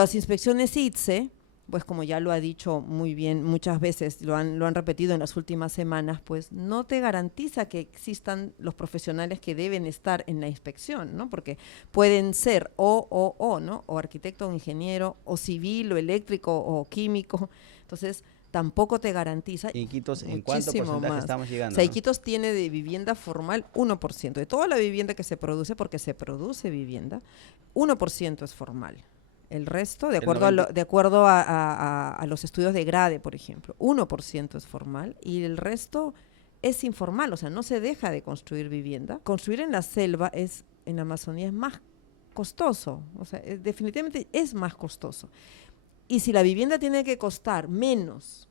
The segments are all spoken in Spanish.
las inspecciones ITSE, pues como ya lo ha dicho muy bien muchas veces, lo han repetido en las últimas semanas, pues no te garantiza que existan los profesionales que deben estar en la inspección, ¿no? Porque pueden ser o, ¿no? O arquitecto o ingeniero, o civil, o eléctrico, o químico. Entonces, tampoco te garantiza Iquitos, ¿en cuánto muchísimo porcentaje más. estamos O llegando, sea, no? Iquitos tiene de vivienda formal 1%. De toda la vivienda que se produce, porque se produce vivienda, 1% es formal. El resto, El 90, de acuerdo a los estudios de Grade, por ejemplo, 1% es formal y el resto es informal, o sea, no se deja de construir vivienda. Construir en la selva en la Amazonía es más costoso, o sea, definitivamente es más costoso. Y si la vivienda tiene que costar menos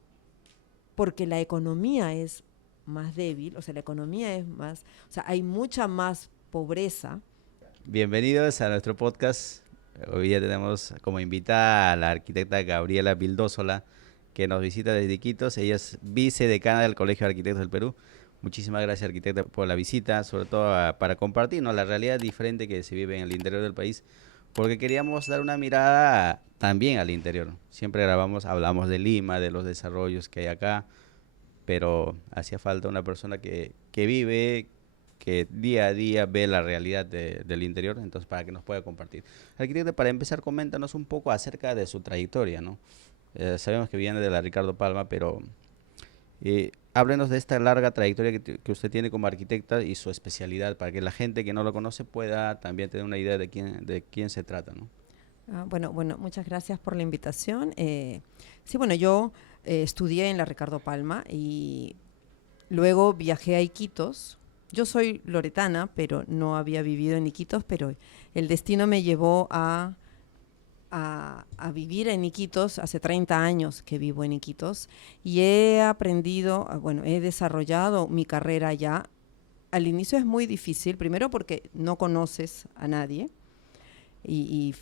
porque la economía es más débil, o sea, la economía es más, o sea, hay mucha más pobreza. bienvenidos a nuestro podcast. Hoy día tenemos como invitada a la arquitecta Gabriela Vildósola, que nos visita desde Iquitos. Ella es vicedecana del Colegio de Arquitectos del Perú. Muchísimas gracias, arquitecta, por la visita, sobre todo para compartir, ¿no?, la realidad diferente que se vive en el interior del país, porque queríamos dar una mirada también al interior. Siempre hablamos de Lima, de los desarrollos que hay acá, pero hacía falta una persona que vive, que día a día ve la realidad del interior, entonces para que nos pueda compartir. Arquitecto, para empezar, coméntanos un poco acerca de su trayectoria, ¿no? Sabemos que viene de la Ricardo Palma, pero háblenos de esta larga trayectoria que usted tiene como arquitecta y su especialidad, para que la gente que no lo conoce pueda también tener una idea de quién se trata, ¿no? Bueno, muchas gracias por la invitación. Sí, bueno, yo estudié en la Ricardo Palma y luego viajé a Iquitos. Yo soy loretana, pero no había vivido en Iquitos, pero el destino me llevó a vivir en Iquitos. Hace 30 años que vivo en Iquitos y he aprendido, bueno, he desarrollado mi carrera allá. Al inicio es muy difícil, primero porque no conoces a nadie y,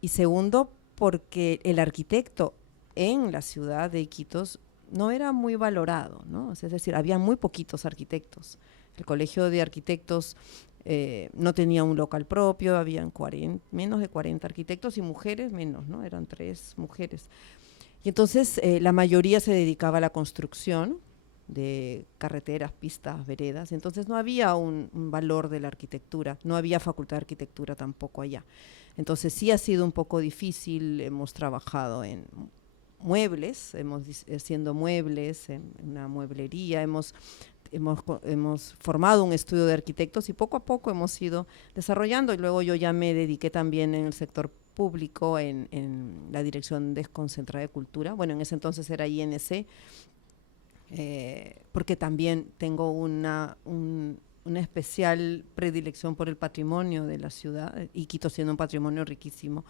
y y segundo, porque el arquitecto en la ciudad de Iquitos no era muy valorado, ¿no? Es decir, había muy poquitos arquitectos. El colegio de arquitectos no tenía un local propio, habían menos de 40 arquitectos y mujeres menos, ¿no? Eran 3 mujeres. Y entonces la mayoría se dedicaba a la construcción de carreteras, pistas, veredas. Entonces no había un valor de la arquitectura, no había facultad de arquitectura tampoco allá. Entonces sí ha sido un poco difícil. Hemos trabajado en muebles, haciendo muebles, en una mueblería, hemos formado un estudio de arquitectos y poco a poco hemos ido desarrollando, y luego yo ya me dediqué también en el sector público, en la Dirección Desconcentrada de Cultura. Bueno, en ese entonces era INC, porque también tengo una especial predilección por el patrimonio de la ciudad, Iquitos siendo un patrimonio riquísimo.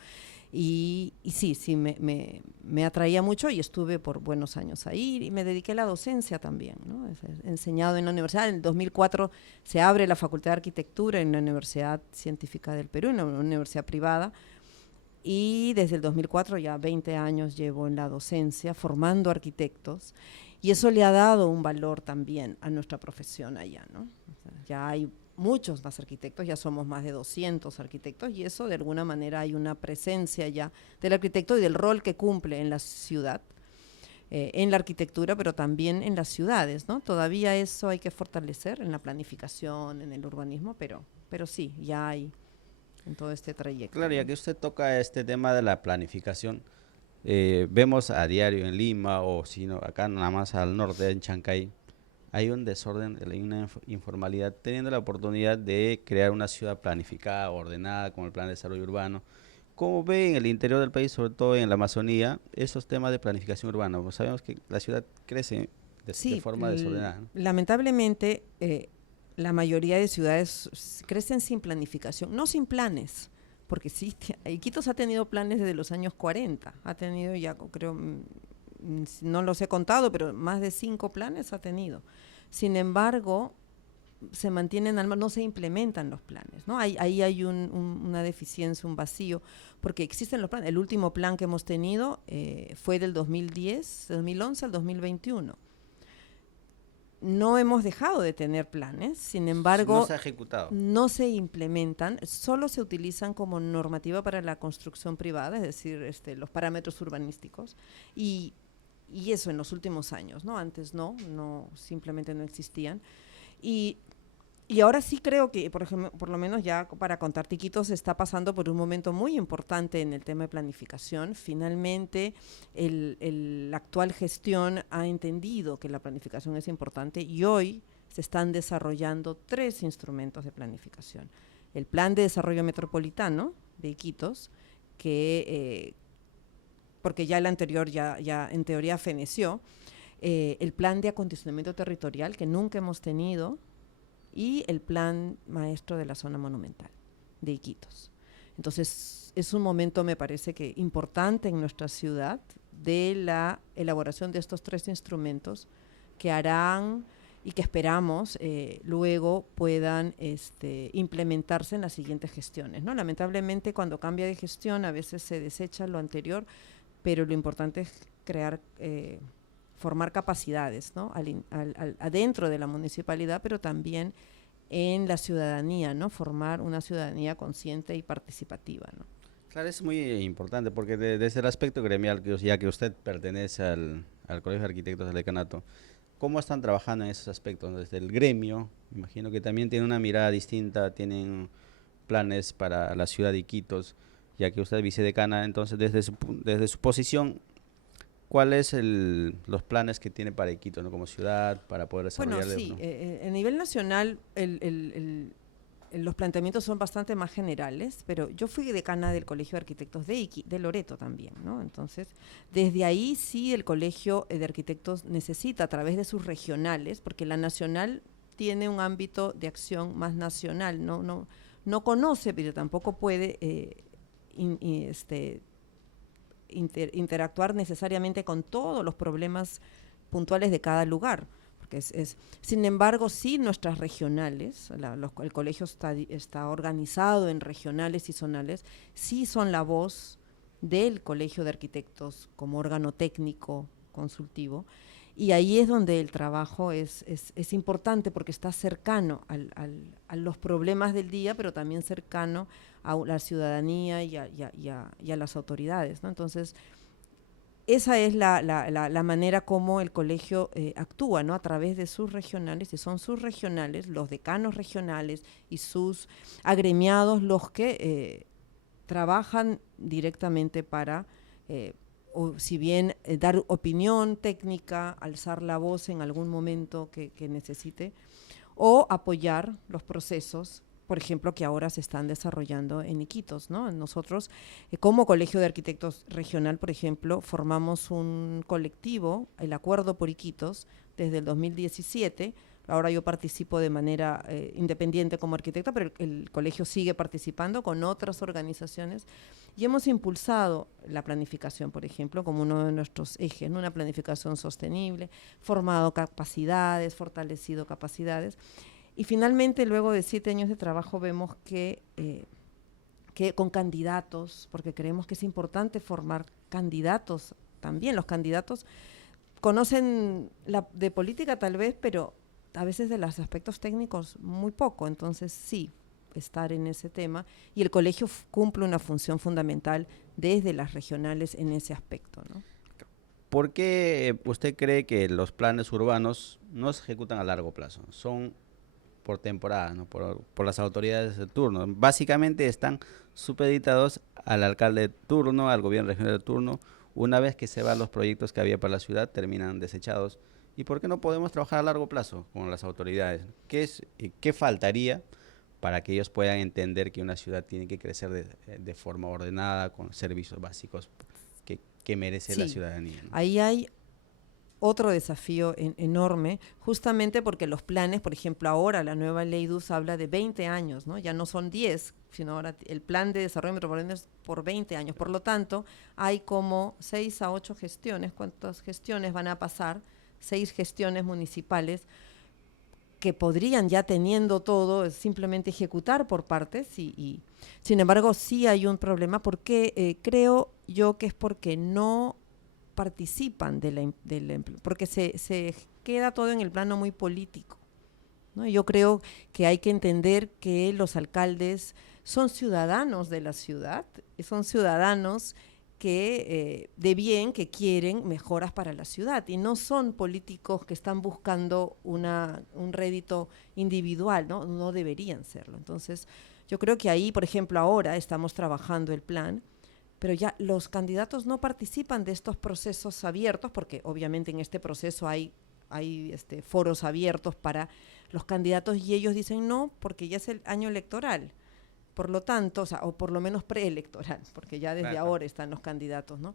Y sí, me atraía mucho y estuve por buenos años ahí y me dediqué a la docencia también, ¿no? He enseñado en la universidad. En el 2004 se abre la Facultad de Arquitectura en la Universidad Científica del Perú, en una universidad privada, y desde el 2004 ya 20 años llevo en la docencia formando arquitectos. Y eso le ha dado un valor también a nuestra profesión allá, ¿no? O sea, ya hay muchos más arquitectos, ya somos más de 200 arquitectos, y eso de alguna manera hay una presencia ya del arquitecto y del rol que cumple en la ciudad, en la arquitectura, pero también en las ciudades, ¿no? Todavía eso hay que fortalecer en la planificación, en el urbanismo, pero sí, ya hay en todo este trayecto, Claro, ya ¿no? que usted toca este tema de la planificación, vemos a diario en Lima o si no, acá nada más al norte, en Chancay, hay un desorden, hay una informalidad, teniendo la oportunidad de crear una ciudad planificada, ordenada, con el plan de desarrollo urbano. ¿Cómo ve en el interior del país, sobre todo en la Amazonía, esos temas de planificación urbana? Pues sabemos que la ciudad crece de Sí, forma desordenada, ¿no? lamentablemente la mayoría de ciudades crecen sin planificación, no sin planes, porque sí, Iquitos ha tenido planes desde los años 40, ha tenido ya, creo, no los he contado, pero más de 5 planes ha tenido. Sin embargo, se mantienen, no se implementan los planes, ¿no? Ahí hay una deficiencia, un vacío, porque existen los planes. El último plan que hemos tenido fue del 2010, 2011 al 2021. no hemos dejado de tener planes, sin embargo, no se ha ejecutado. no se implementan, solo se utilizan como normativa para la construcción privada, es decir, los parámetros urbanísticos, y, y eso en los últimos años, ¿no? Antes no, simplemente no existían. Y y ahora sí creo que, por ejemplo, por lo menos ya para contar Iquitos está pasando por un momento muy importante en el tema de planificación. Finalmente, la actual gestión ha entendido que la planificación es importante y hoy se están desarrollando 3 instrumentos de planificación. El Plan de Desarrollo Metropolitano de Iquitos, que, porque ya el anterior ya en teoría feneció, el Plan de Acondicionamiento Territorial, que nunca hemos tenido, y el plan maestro de la zona monumental de Iquitos. Entonces, es un momento, me parece que importante en nuestra ciudad de la elaboración de estos 3 instrumentos que harán y que esperamos luego puedan implementarse en las siguientes gestiones, ¿no? Lamentablemente, cuando cambia de gestión, a veces se desecha lo anterior, pero lo importante es crear formar capacidades, ¿no? Adentro de la municipalidad, pero también en la ciudadanía, ¿no? Formar una ciudadanía consciente y participativa, ¿no? Claro, es muy importante porque desde el aspecto gremial, ya que usted pertenece al Colegio de Arquitectos del Decanato, ¿cómo están trabajando en esos aspectos? Desde el gremio, me imagino que también tienen una mirada distinta, tienen planes para la ciudad de Iquitos, ya que usted es vicedecana, entonces desde su posición, ¿cuáles los planes que tiene para Iquitos, ¿no? Como ciudad, para poder desarrollar? Bueno, sí, ¿no? a nivel nacional los planteamientos son bastante más generales, pero yo fui decana del Colegio de Arquitectos de Loreto también, ¿no? Entonces, desde ahí sí el Colegio de Arquitectos necesita, a través de sus regionales, porque la nacional tiene un ámbito de acción más nacional, no conoce, pero tampoco puede interactuar necesariamente con todos los problemas puntuales de cada lugar. Porque sin embargo, sí nuestras regionales, el colegio está organizado en regionales y zonales, sí son la voz del Colegio de Arquitectos como órgano técnico consultivo, y ahí es donde el trabajo es importante porque está cercano a los problemas del día, pero también cercano a la ciudadanía y a las autoridades, ¿no? Entonces, esa es la manera como el colegio actúa, ¿no? A través de sus regionales, y son sus regionales, los decanos regionales y sus agremiados los que trabajan directamente para, o si bien dar opinión técnica, alzar la voz en algún momento que necesite, o apoyar los procesos, por ejemplo, que ahora se están desarrollando en Iquitos, ¿no? Nosotros, como Colegio de Arquitectos Regional, por ejemplo, formamos un colectivo, el Acuerdo por Iquitos, desde el 2017. Ahora yo participo de manera independiente como arquitecta, pero el colegio sigue participando con otras organizaciones y hemos impulsado la planificación, por ejemplo, como uno de nuestros ejes, ¿no? Una planificación sostenible, formado capacidades, fortalecido capacidades. Y finalmente, luego de 7 años de trabajo, vemos que con candidatos, porque creemos que es importante formar candidatos también. Los candidatos conocen de política tal vez, pero a veces de los aspectos técnicos muy poco. Entonces sí, estar en ese tema. Y el colegio cumple una función fundamental desde las regionales en ese aspecto, ¿no? ¿Por qué usted cree que los planes urbanos no se ejecutan a largo plazo? Son por temporada, ¿no? por las autoridades de turno. Básicamente están supeditados al alcalde de turno, al gobierno regional de turno. Una vez que se van los proyectos que había para la ciudad, terminan desechados. ¿Y por qué no podemos trabajar a largo plazo con las autoridades? ¿Qué faltaría para que ellos puedan entender que una ciudad tiene que crecer de forma ordenada, con servicios básicos que merece la ciudadanía, ¿no? Ahí hay otro desafío enorme, justamente porque los planes, por ejemplo, ahora la nueva ley DUS habla de 20 años, ¿no? Ya no son 10, sino ahora el plan de desarrollo metropolitano es por 20 años. Por lo tanto, hay como 6 a 8 gestiones. ¿Cuántas gestiones van a pasar? 6 gestiones municipales que podrían, ya teniendo todo, simplemente ejecutar por partes y sin embargo sí hay un problema porque creo yo que es porque no participan porque se queda todo en el plano muy político, ¿no? Yo creo que hay que entender que los alcaldes son ciudadanos de la ciudad, son ciudadanos que de bien, que quieren mejoras para la ciudad, y no son políticos que están buscando un rédito individual, ¿no? No deberían serlo. Entonces, yo creo que ahí, por ejemplo, ahora estamos trabajando el plan, pero ya los candidatos no participan de estos procesos abiertos, porque obviamente en este proceso hay foros abiertos para los candidatos, y ellos dicen no, porque ya es el año electoral. Por lo tanto, o por lo menos preelectoral, porque ya desde ahora están los candidatos, ¿no?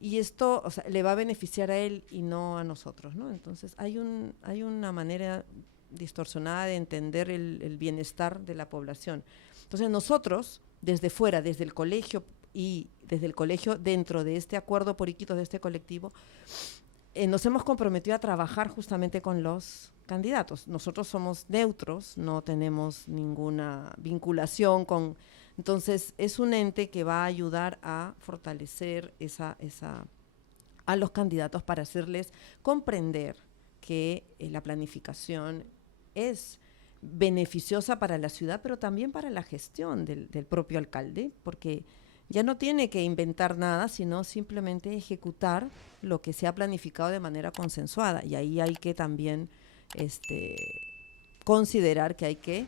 Y esto, le va a beneficiar a él y no a nosotros, ¿no? Entonces, hay una manera distorsionada de entender el bienestar de la población. Entonces, nosotros, desde fuera, desde el colegio y desde el colegio, dentro de este acuerdo por Iquitos, de este colectivo, nos hemos comprometido a trabajar justamente con los candidatos. Nosotros somos neutros, no tenemos ninguna vinculación con... Entonces, es un ente que va a ayudar a fortalecer a los candidatos para hacerles comprender que la planificación es beneficiosa para la ciudad, pero también para la gestión del propio alcalde, porque ya no tiene que inventar nada, sino simplemente ejecutar lo que se ha planificado de manera consensuada. Y ahí hay que también considerar que hay que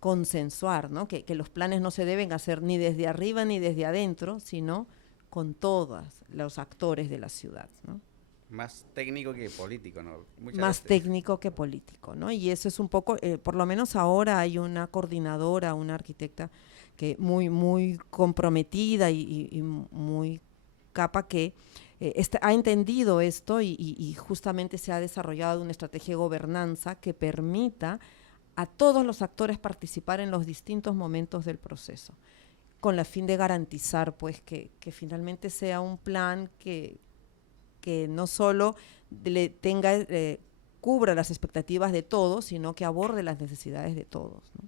consensuar, ¿no? Que los planes no se deben hacer ni desde arriba ni desde adentro, sino con todos los actores de la ciudad, ¿no? Más técnico que político, ¿no? Más técnico que político, ¿no? Y eso es un poco, por lo menos ahora hay una coordinadora, una arquitecta que muy comprometida y muy capa, que ha entendido esto y justamente se ha desarrollado una estrategia de gobernanza que permita a todos los actores participar en los distintos momentos del proceso, con la fin de garantizar, pues, que finalmente sea un plan que no solo cubra las expectativas de todos, sino que aborde las necesidades de todos, ¿no?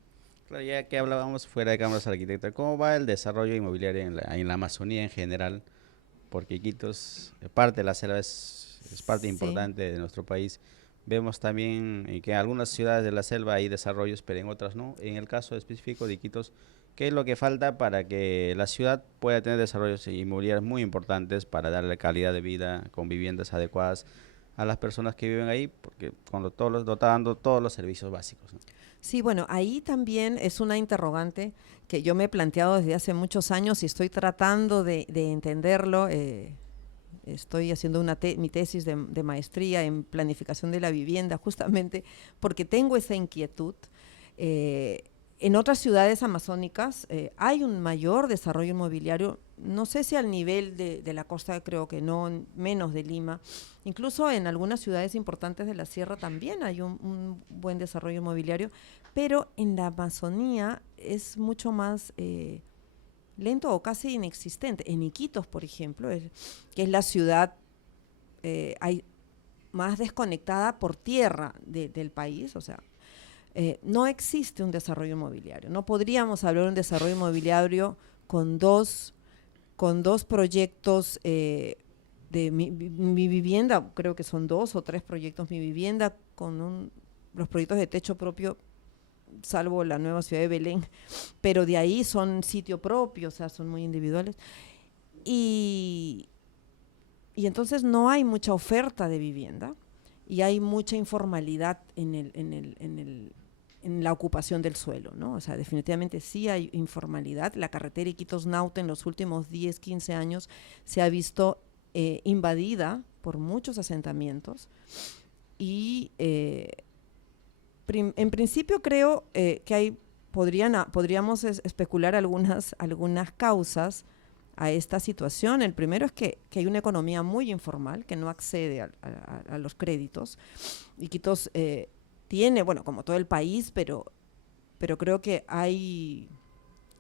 Claro, ya que hablábamos fuera de cámaras, arquitecta, ¿cómo va el desarrollo inmobiliario en la Amazonía en general? Porque Iquitos, parte de la selva, es parte importante de nuestro país. Vemos también que en algunas ciudades de la selva hay desarrollos, pero en otras no. En el caso específico de Iquitos, ¿qué es lo que falta para que la ciudad pueda tener desarrollos inmobiliarios muy importantes para darle calidad de vida con viviendas adecuadas a las personas que viven ahí? Porque está dando todos los servicios básicos, ¿no? Sí, bueno, ahí también es una interrogante que yo me he planteado desde hace muchos años y estoy tratando de entenderlo. Estoy haciendo mi tesis de maestría en planificación de la vivienda, justamente porque tengo esa inquietud. En otras ciudades amazónicas hay un mayor desarrollo inmobiliario, no sé si al nivel de la costa, creo que no, menos de Lima. Incluso en algunas ciudades importantes de la sierra también hay un buen desarrollo inmobiliario, pero en la Amazonía es mucho más lento o casi inexistente. En Iquitos, por ejemplo, que es la ciudad más desconectada por tierra del país, o sea, no existe un desarrollo inmobiliario. No podríamos hablar de un desarrollo inmobiliario con dos proyectos de mi vivienda, creo que son 2 o 3 proyectos mi vivienda, con los proyectos de techo propio, salvo la nueva ciudad de Belén, pero de ahí son sitio propio, o sea, son muy individuales. Y entonces no hay mucha oferta de vivienda y hay mucha informalidad en la ocupación del suelo, ¿no? O sea, definitivamente sí hay informalidad. La carretera Iquitos-Naute en los últimos 10, 15 años se ha visto invadida por muchos asentamientos y en principio creo que podríamos especular algunas causas a esta situación. El primero es que hay una economía muy informal que no accede a los créditos. Iquitos tiene, bueno, como todo el país, pero creo que hay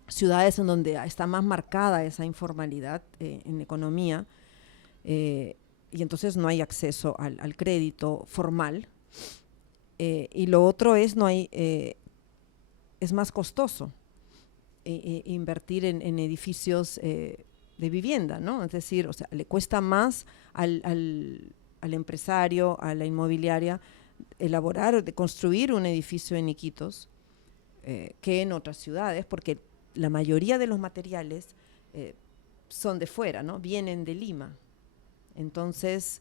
ciudades en donde está más marcada esa informalidad en economía, y entonces no hay acceso al crédito formal. Y lo otro es es más costoso invertir en edificios de vivienda, ¿no? Es decir, o sea, le cuesta más al empresario, a la inmobiliaria, elaborar, de construir un edificio en Iquitos que en otras ciudades, porque la mayoría de los materiales son de fuera, ¿no? Vienen de Lima. Entonces,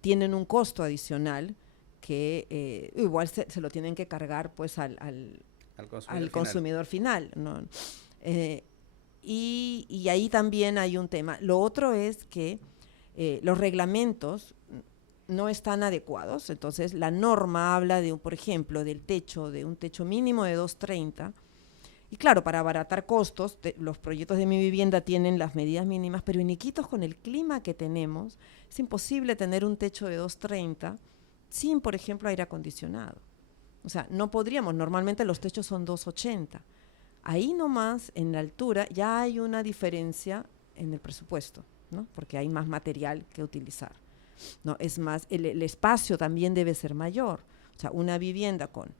tienen un costo adicional que igual se lo tienen que cargar pues al consumidor final, ¿no? Y ahí también hay un tema. Lo otro es que los reglamentos no están adecuados. Entonces, la norma habla de, por ejemplo, del techo, de un techo mínimo de 230. Y claro, para abaratar costos, los proyectos de Mi Vivienda tienen las medidas mínimas, pero en Iquitos, con el clima que tenemos, es imposible tener un techo de 230 sin, por ejemplo, aire acondicionado. O sea, no podríamos, normalmente los techos son 280. Ahí nomás, en la altura, ya hay una diferencia en el presupuesto, ¿no? Porque hay más material que utilizar, ¿no? Es más, el espacio también debe ser mayor. O sea, una vivienda con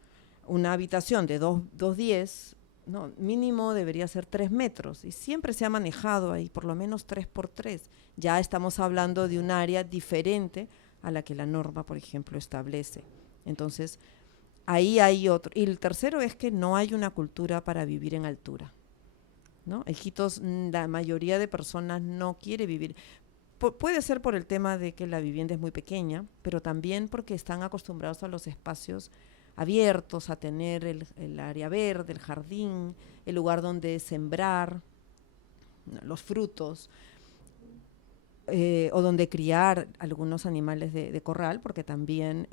una habitación de 210, no, mínimo debería ser 3 metros, y siempre se ha manejado ahí por lo menos 3x3. Ya estamos hablando de un área diferente a la que la norma, por ejemplo, establece. Entonces, ahí hay otro. Y el tercero es que no hay una cultura para vivir en altura, ¿no? Iquitos, la mayoría de personas no quiere vivir. Puede ser por el tema de que la vivienda es muy pequeña, pero también porque están acostumbrados a los espacios abiertos, a tener el área verde, el jardín, el lugar donde sembrar los frutos, o donde criar algunos animales de corral, porque también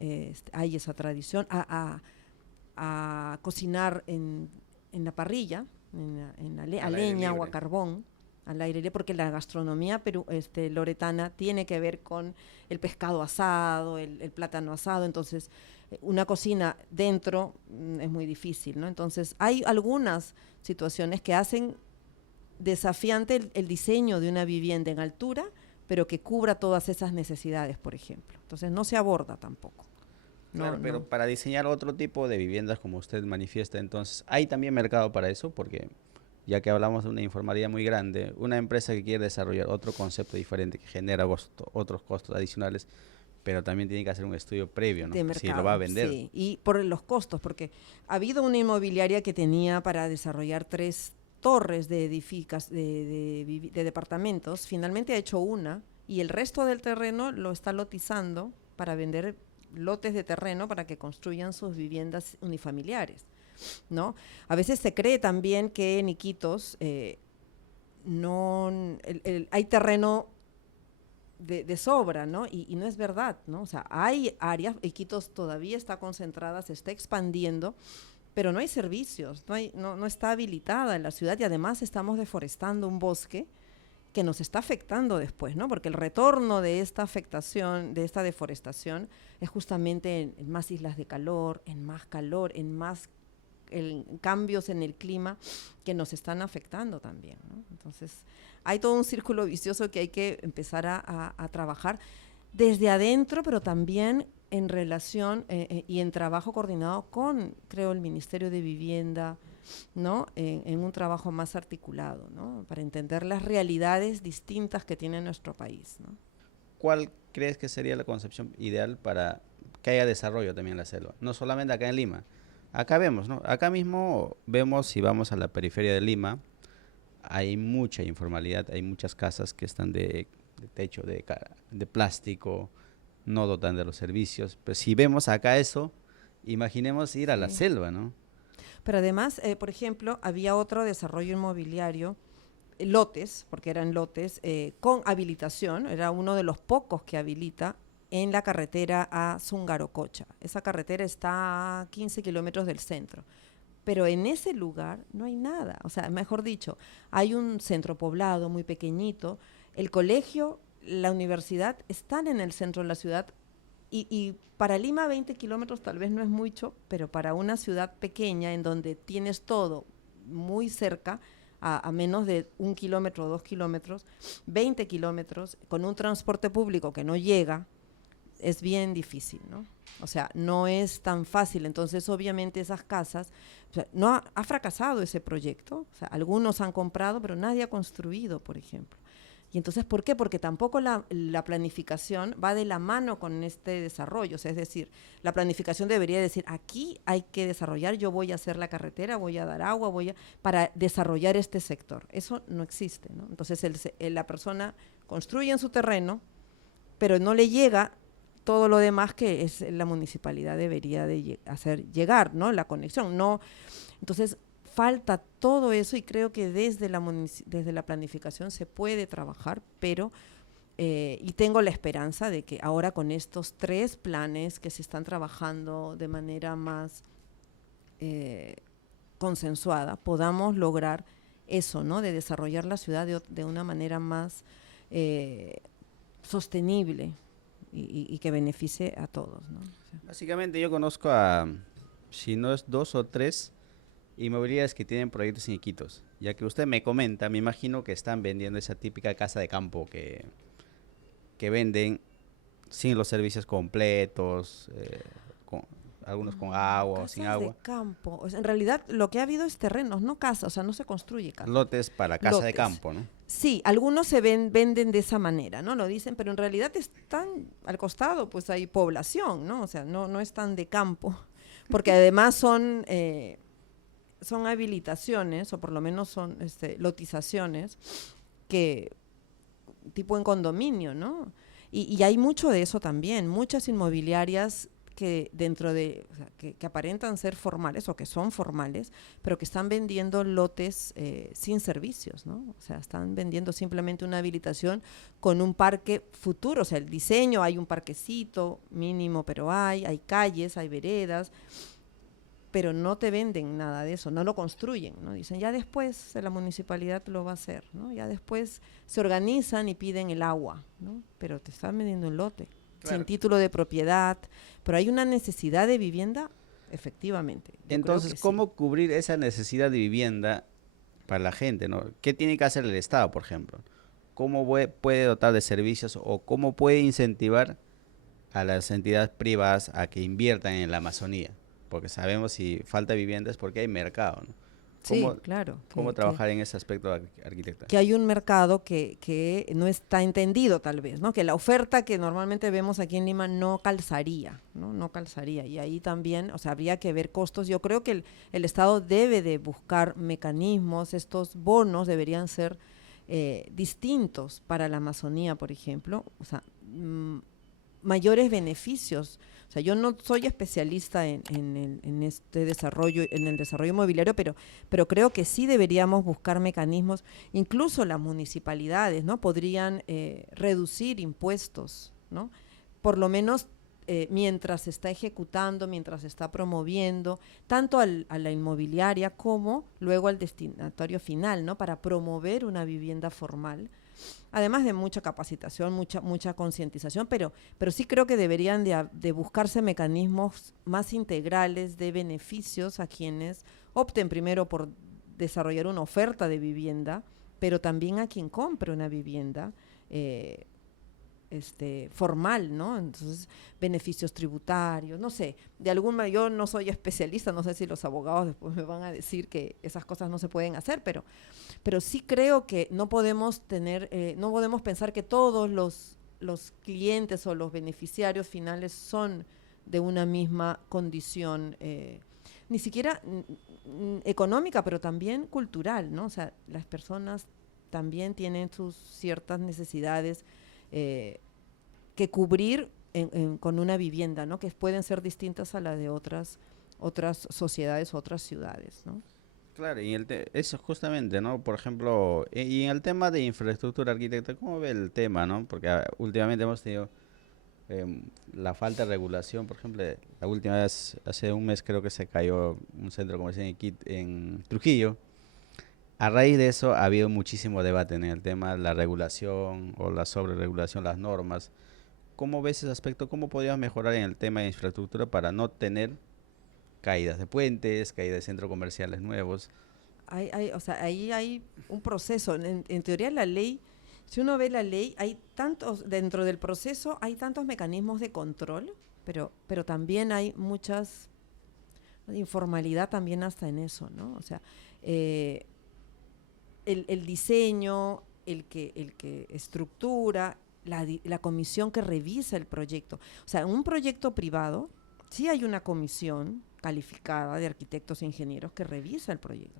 hay esa tradición, a cocinar en la parrilla, a leña o a carbón, al aire libre, porque la gastronomía loretana tiene que ver con el pescado asado, el plátano asado. Entonces una cocina dentro es muy difícil, ¿no? Entonces hay algunas situaciones que hacen desafiante el diseño de una vivienda en altura, pero que cubra todas esas necesidades, por ejemplo. Entonces no se aborda tampoco. Claro, pero para diseñar otro tipo de viviendas, como usted manifiesta, entonces, ¿hay también mercado para eso? Porque ya que hablamos de una informalidad muy grande, una empresa que quiere desarrollar otro concepto diferente, que genera otros costos adicionales, pero también tiene que hacer un estudio previo, ¿no? De mercado, si lo va a vender. Sí, y por los costos, porque ha habido una inmobiliaria que tenía para desarrollar 3 torres de departamentos, finalmente ha hecho una, y el resto del terreno lo está lotizando para vender lotes de terreno para que construyan sus viviendas unifamiliares, ¿no? A veces se cree también que en Iquitos hay terreno de sobra, ¿no? Y no es verdad, ¿no? O sea, hay áreas, Iquitos todavía está concentrada, se está expandiendo, pero no hay servicios, no está habilitada en la ciudad, y además estamos deforestando un bosque que nos está afectando después, ¿no? Porque el retorno de esta afectación, de esta deforestación, es justamente en más islas de calor, en más cambios en el clima que nos están afectando también, ¿no? Entonces, hay todo un círculo vicioso que hay que empezar a trabajar desde adentro, pero también en relación y en trabajo coordinado con, creo, el Ministerio de Vivienda, ¿no? En un trabajo más articulado, ¿no? Para entender las realidades distintas que tiene nuestro país, ¿no? ¿Cuál crees que sería la concepción ideal para que haya desarrollo también en la selva? No solamente acá en Lima. Acá vemos, ¿no? Acá mismo vemos, si vamos a la periferia de Lima, hay mucha informalidad, hay muchas casas que están de techo de plástico, no dotan de los servicios. Pero si vemos acá eso, imaginemos ir a la selva, ¿no? Pero además, por ejemplo, había otro desarrollo inmobiliario, lotes, porque eran lotes, con habilitación, era uno de los pocos que habilita en la carretera a Zungarococha. Esa carretera está a 15 kilómetros del centro. Pero en ese lugar no hay nada. O sea, mejor dicho, hay un centro poblado muy pequeñito, el colegio, la universidad están en el centro de la ciudad, y para Lima 20 kilómetros tal vez no es mucho, pero para una ciudad pequeña en donde tienes todo muy cerca, a menos de 1 kilómetro o 2 kilómetros, 20 kilómetros, con un transporte público que no llega, es bien difícil, ¿no? O sea, no es tan fácil. Entonces, obviamente, esas casas, o sea, no ha fracasado ese proyecto. O sea, algunos han comprado, pero nadie ha construido, por ejemplo. Y entonces, ¿por qué? Porque tampoco la planificación va de la mano con este desarrollo. O sea, es decir, la planificación debería decir, aquí hay que desarrollar, yo voy a hacer la carretera, voy a dar agua, para desarrollar este sector. Eso no existe, ¿no? Entonces, la persona construye en su terreno, pero no le llega todo lo demás que la municipalidad debería de hacer llegar, ¿no? La conexión, no. Entonces, falta todo eso y creo que desde la planificación se puede trabajar, pero y tengo la esperanza de que ahora con estos 3 planes que se están trabajando de manera más consensuada, podamos lograr eso, ¿no? De desarrollar la ciudad de una manera más sostenible y que beneficie a todos, ¿no? O sea. Básicamente yo conozco a, si no es 2 o 3 inmobiliarias que tienen proyectos en Iquitos. Ya que usted me comenta, me imagino que están vendiendo esa típica casa de campo que venden sin los servicios completos, algunos con agua o sin Casas agua. de campo. O sea, en realidad lo que ha habido es terrenos, no casas, o sea, no se construye casa. Lotes para casa de Lotes. campo, ¿no? Sí, algunos se venden de esa manera, ¿no? Lo dicen, pero en realidad están al costado, pues hay población, ¿no? O sea, no están de campo, porque además son habilitaciones, o por lo menos son lotizaciones, que tipo en condominio, ¿no? Y hay mucho de eso también, muchas inmobiliarias que dentro de, o sea, que aparentan ser formales o que son formales, pero que están vendiendo lotes sin servicios, ¿no? O sea, están vendiendo simplemente una habilitación con un parque futuro, o sea, el diseño, hay un parquecito mínimo, pero hay calles, hay veredas, pero no te venden nada de eso, no lo construyen, ¿no? Dicen, ya después la municipalidad lo va a hacer, ¿no? Ya después se organizan y piden el agua, ¿no? Pero te están vendiendo un lote, Claro. sin título de propiedad, pero hay una necesidad de vivienda, efectivamente. Entonces, ¿cómo cubrir esa necesidad de vivienda para la gente, ¿no? ¿Qué tiene que hacer el Estado, por ejemplo? ¿Cómo puede dotar de servicios o cómo puede incentivar a las entidades privadas a que inviertan en la Amazonía? Porque sabemos si falta vivienda es porque hay mercado, ¿no? Sí, claro. ¿Cómo trabajar en ese aspecto, arquitecta? Que hay un mercado que no está entendido tal vez, ¿no? Que la oferta que normalmente vemos aquí en Lima no calzaría, ¿no? No calzaría. Y ahí también, o sea, habría que ver costos. Yo creo que el Estado debe de buscar mecanismos, estos bonos deberían ser distintos para la Amazonía, por ejemplo, o sea, mayores beneficios. O sea, yo no soy especialista en este desarrollo, en el desarrollo inmobiliario, pero creo que sí deberíamos buscar mecanismos, incluso las municipalidades, ¿no? Podrían reducir impuestos, ¿no? Por lo menos mientras se está ejecutando, mientras se está promoviendo, tanto a la inmobiliaria como luego al destinatario final, ¿no? Para promover una vivienda formal. Además de mucha capacitación, mucha concientización, pero sí creo que deberían de buscarse mecanismos más integrales de beneficios a quienes opten primero por desarrollar una oferta de vivienda, pero también a quien compre una vivienda formal, ¿no? Entonces, beneficios tributarios, no sé, yo no soy especialista, no sé si los abogados después me van a decir que esas cosas no se pueden hacer, pero sí creo que no podemos pensar que todos los clientes o los beneficiarios finales son de una misma condición, ni siquiera económica, pero también cultural, ¿no? O sea, las personas también tienen sus ciertas necesidades que cubrir con una vivienda, ¿no? Que pueden ser distintas a las de otras sociedades, otras ciudades, ¿no? Claro, y eso justamente, ¿no? Por ejemplo, y en el tema de infraestructura, arquitecta, ¿cómo ve el tema, no? Porque últimamente hemos tenido la falta de regulación, por ejemplo, la última vez, hace un mes creo que se cayó un centro comercial en Trujillo. A raíz de eso ha habido muchísimo debate en el tema de la regulación o la sobreregulación, las normas. ¿Cómo ves ese aspecto? ¿Cómo podríamos mejorar en el tema de infraestructura para no tener caídas de puentes, caídas de centros comerciales nuevos? O sea, ahí hay un proceso. En teoría la ley, si uno ve la ley, dentro del proceso hay tantos mecanismos de control, pero también hay muchas informalidad también hasta en eso, ¿no? O sea, el diseño, el que estructura, la comisión que revisa el proyecto. O sea, en un proyecto privado sí hay una comisión calificada de arquitectos e ingenieros que revisa el proyecto,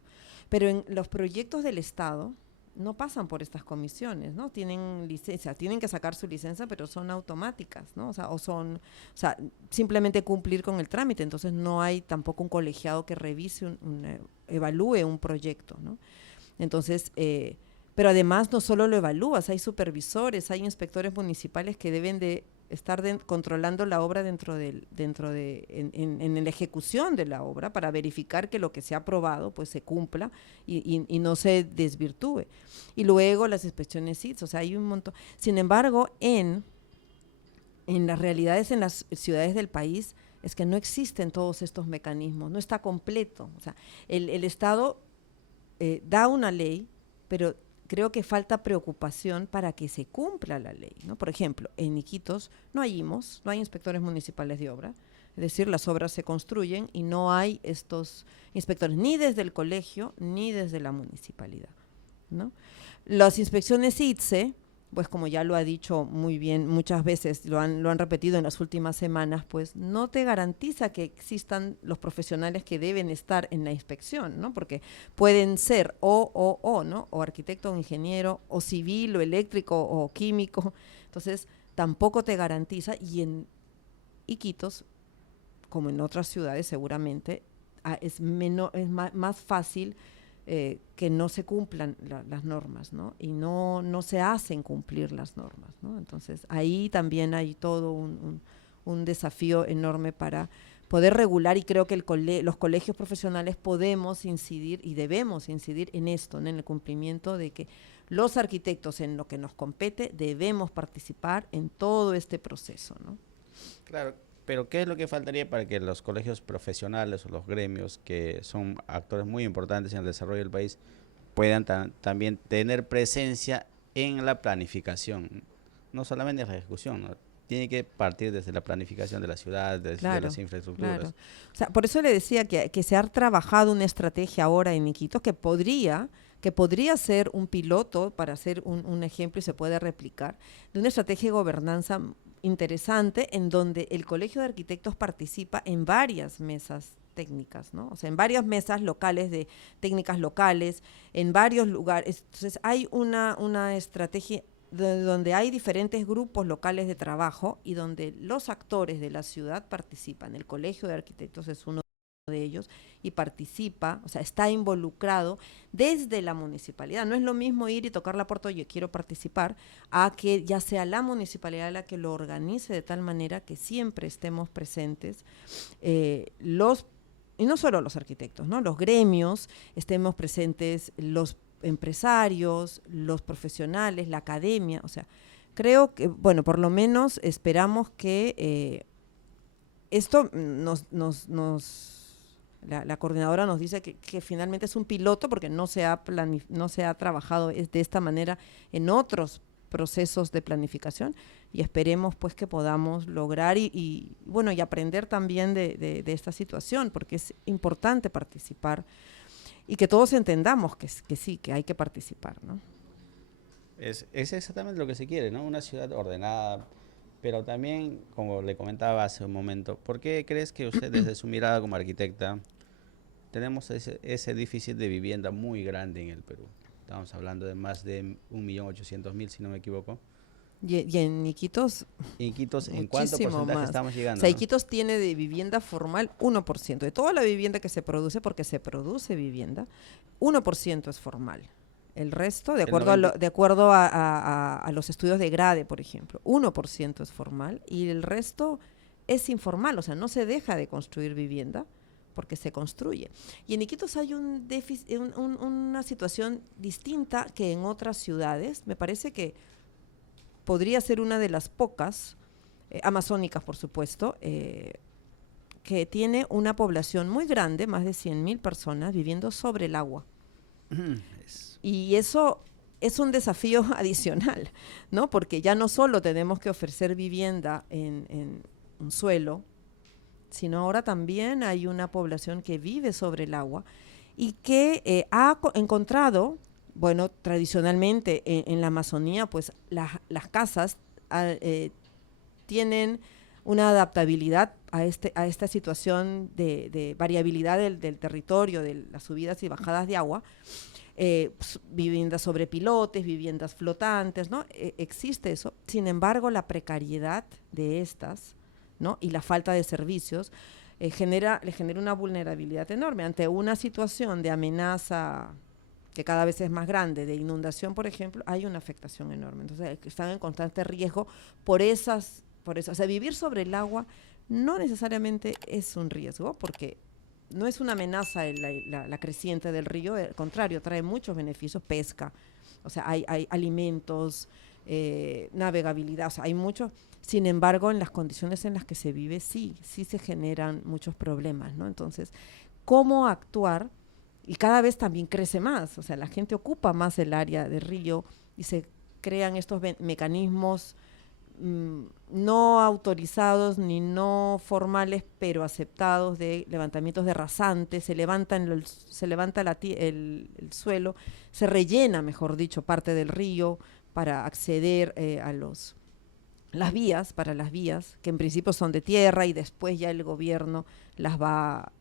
pero en los proyectos del Estado no pasan por estas comisiones, ¿no? Tienen licencia, tienen que sacar su licencia, pero son automáticas, ¿no? O sea, simplemente cumplir con el trámite. Entonces no hay tampoco un colegiado que revise, evalúe un proyecto, ¿no? Entonces, pero además no solo lo evalúas, hay supervisores, hay inspectores municipales que deben de estar controlando la obra en la ejecución de la obra para verificar que lo que se ha aprobado pues se cumpla y no se desvirtúe. Y luego las inspecciones CITS, o sea, hay un montón. Sin embargo, en las realidades en las ciudades del país es que no existen todos estos mecanismos, no está completo. O sea, el Estado da una ley, pero creo que falta preocupación para que se cumpla la ley, ¿no? Por ejemplo, en Iquitos no hay IMOs, no hay inspectores municipales de obra, es decir, las obras se construyen y no hay estos inspectores ni desde el colegio ni desde la municipalidad, ¿no? Las inspecciones ITSE, pues como ya lo ha dicho muy bien, muchas veces lo han repetido en las últimas semanas, pues no te garantiza que existan los profesionales que deben estar en la inspección, ¿no? Porque pueden ser ¿no? O arquitecto o ingeniero, o civil, o eléctrico, o químico. Entonces, tampoco te garantiza, y en Iquitos, como en otras ciudades seguramente, es más fácil que no se cumplan las normas, ¿no? Y no se hacen cumplir las normas, ¿no? Entonces, ahí también hay todo un desafío enorme para poder regular, y creo que los colegios profesionales podemos incidir y debemos incidir en esto, ¿no? En el cumplimiento de que los arquitectos, en lo que nos compete, debemos participar en todo este proceso, ¿no? Claro, pero ¿qué es lo que faltaría para que los colegios profesionales o los gremios, que son actores muy importantes en el desarrollo del país, puedan también tener presencia en la planificación? No solamente en la ejecución, ¿no? Tiene que partir desde la planificación de la ciudad, desde las infraestructuras. Claro. O sea, por eso le decía que se ha trabajado una estrategia ahora en Iquitos que podría ser un piloto para hacer un ejemplo y se puede replicar, de una estrategia de gobernanza interesante en donde el Colegio de Arquitectos participa en varias mesas técnicas, ¿no? O sea, en varias mesas locales de técnicas locales, en varios lugares. Entonces, hay una estrategia donde hay diferentes grupos locales de trabajo y donde los actores de la ciudad participan. El Colegio de Arquitectos es uno de ellos y participa, o sea, está involucrado desde la municipalidad. No es lo mismo ir y tocar la puerta, oye, quiero participar, a que ya sea la municipalidad la que lo organice de tal manera que siempre estemos presentes y no solo los arquitectos, ¿no? Los gremios, estemos presentes los empresarios, los profesionales, la academia. O sea, creo que, bueno, por lo menos esperamos que esto la coordinadora nos dice que finalmente es un piloto porque no se ha trabajado de esta manera en otros procesos de planificación, y esperemos pues que podamos lograr y bueno, y aprender también de esta situación, porque es importante participar y que todos entendamos que sí, que hay que participar, ¿no? Es exactamente lo que se quiere, ¿no? Una ciudad ordenada, pero también, como le comentaba hace un momento, ¿por qué crees que usted, desde su mirada como arquitecta, tenemos ese déficit de vivienda muy grande en el Perú? Estamos hablando de más de 1.800.000, si no me equivoco. Y en Iquitos, Iquitos, ¿en cuánto porcentaje más. estamos llegando? O sea, ¿no? Iquitos tiene de vivienda formal 1%. De toda la vivienda que se produce, porque se produce vivienda, 1% es formal. El resto, de acuerdo a los estudios de Grade, por ejemplo, 1% es formal y el resto es informal. O sea, no se deja de construir vivienda porque se construye. Y en Iquitos hay un déficit, una situación distinta que en otras ciudades. Me parece que podría ser una de las pocas, amazónicas por supuesto, que tiene una población muy grande, más de 100.000 personas viviendo sobre el agua. Y eso es un desafío adicional, ¿no? Porque ya no solo tenemos que ofrecer vivienda en un suelo, sino ahora también hay una población que vive sobre el agua y que ha encontrado Bueno, tradicionalmente en la Amazonía, pues las casas tienen una adaptabilidad a esta situación de variabilidad del territorio, de las subidas y bajadas de agua. Viviendas sobre pilotes, viviendas flotantes, ¿no? Existe eso. Sin embargo, la precariedad de estas, ¿no? Y la falta de servicios le genera una vulnerabilidad enorme ante una situación de amenaza que cada vez es más grande, de inundación, por ejemplo. Hay una afectación enorme. Entonces, están en constante riesgo por eso. O sea, vivir sobre el agua no necesariamente es un riesgo, porque no es una amenaza la creciente del río, al contrario, trae muchos beneficios, pesca, o sea, hay alimentos, navegabilidad, o sea, hay mucho. Sin embargo, en las condiciones en las que se vive, sí se generan muchos problemas, ¿no? Entonces, ¿cómo actuar? Y cada vez también crece más, o sea, la gente ocupa más el área del río y se crean estos mecanismos no autorizados ni no formales, pero aceptados, de levantamientos de rasantes. Se levanta el suelo, se rellena, mejor dicho, parte del río para acceder a las vías, que en principio son de tierra y después ya el gobierno las va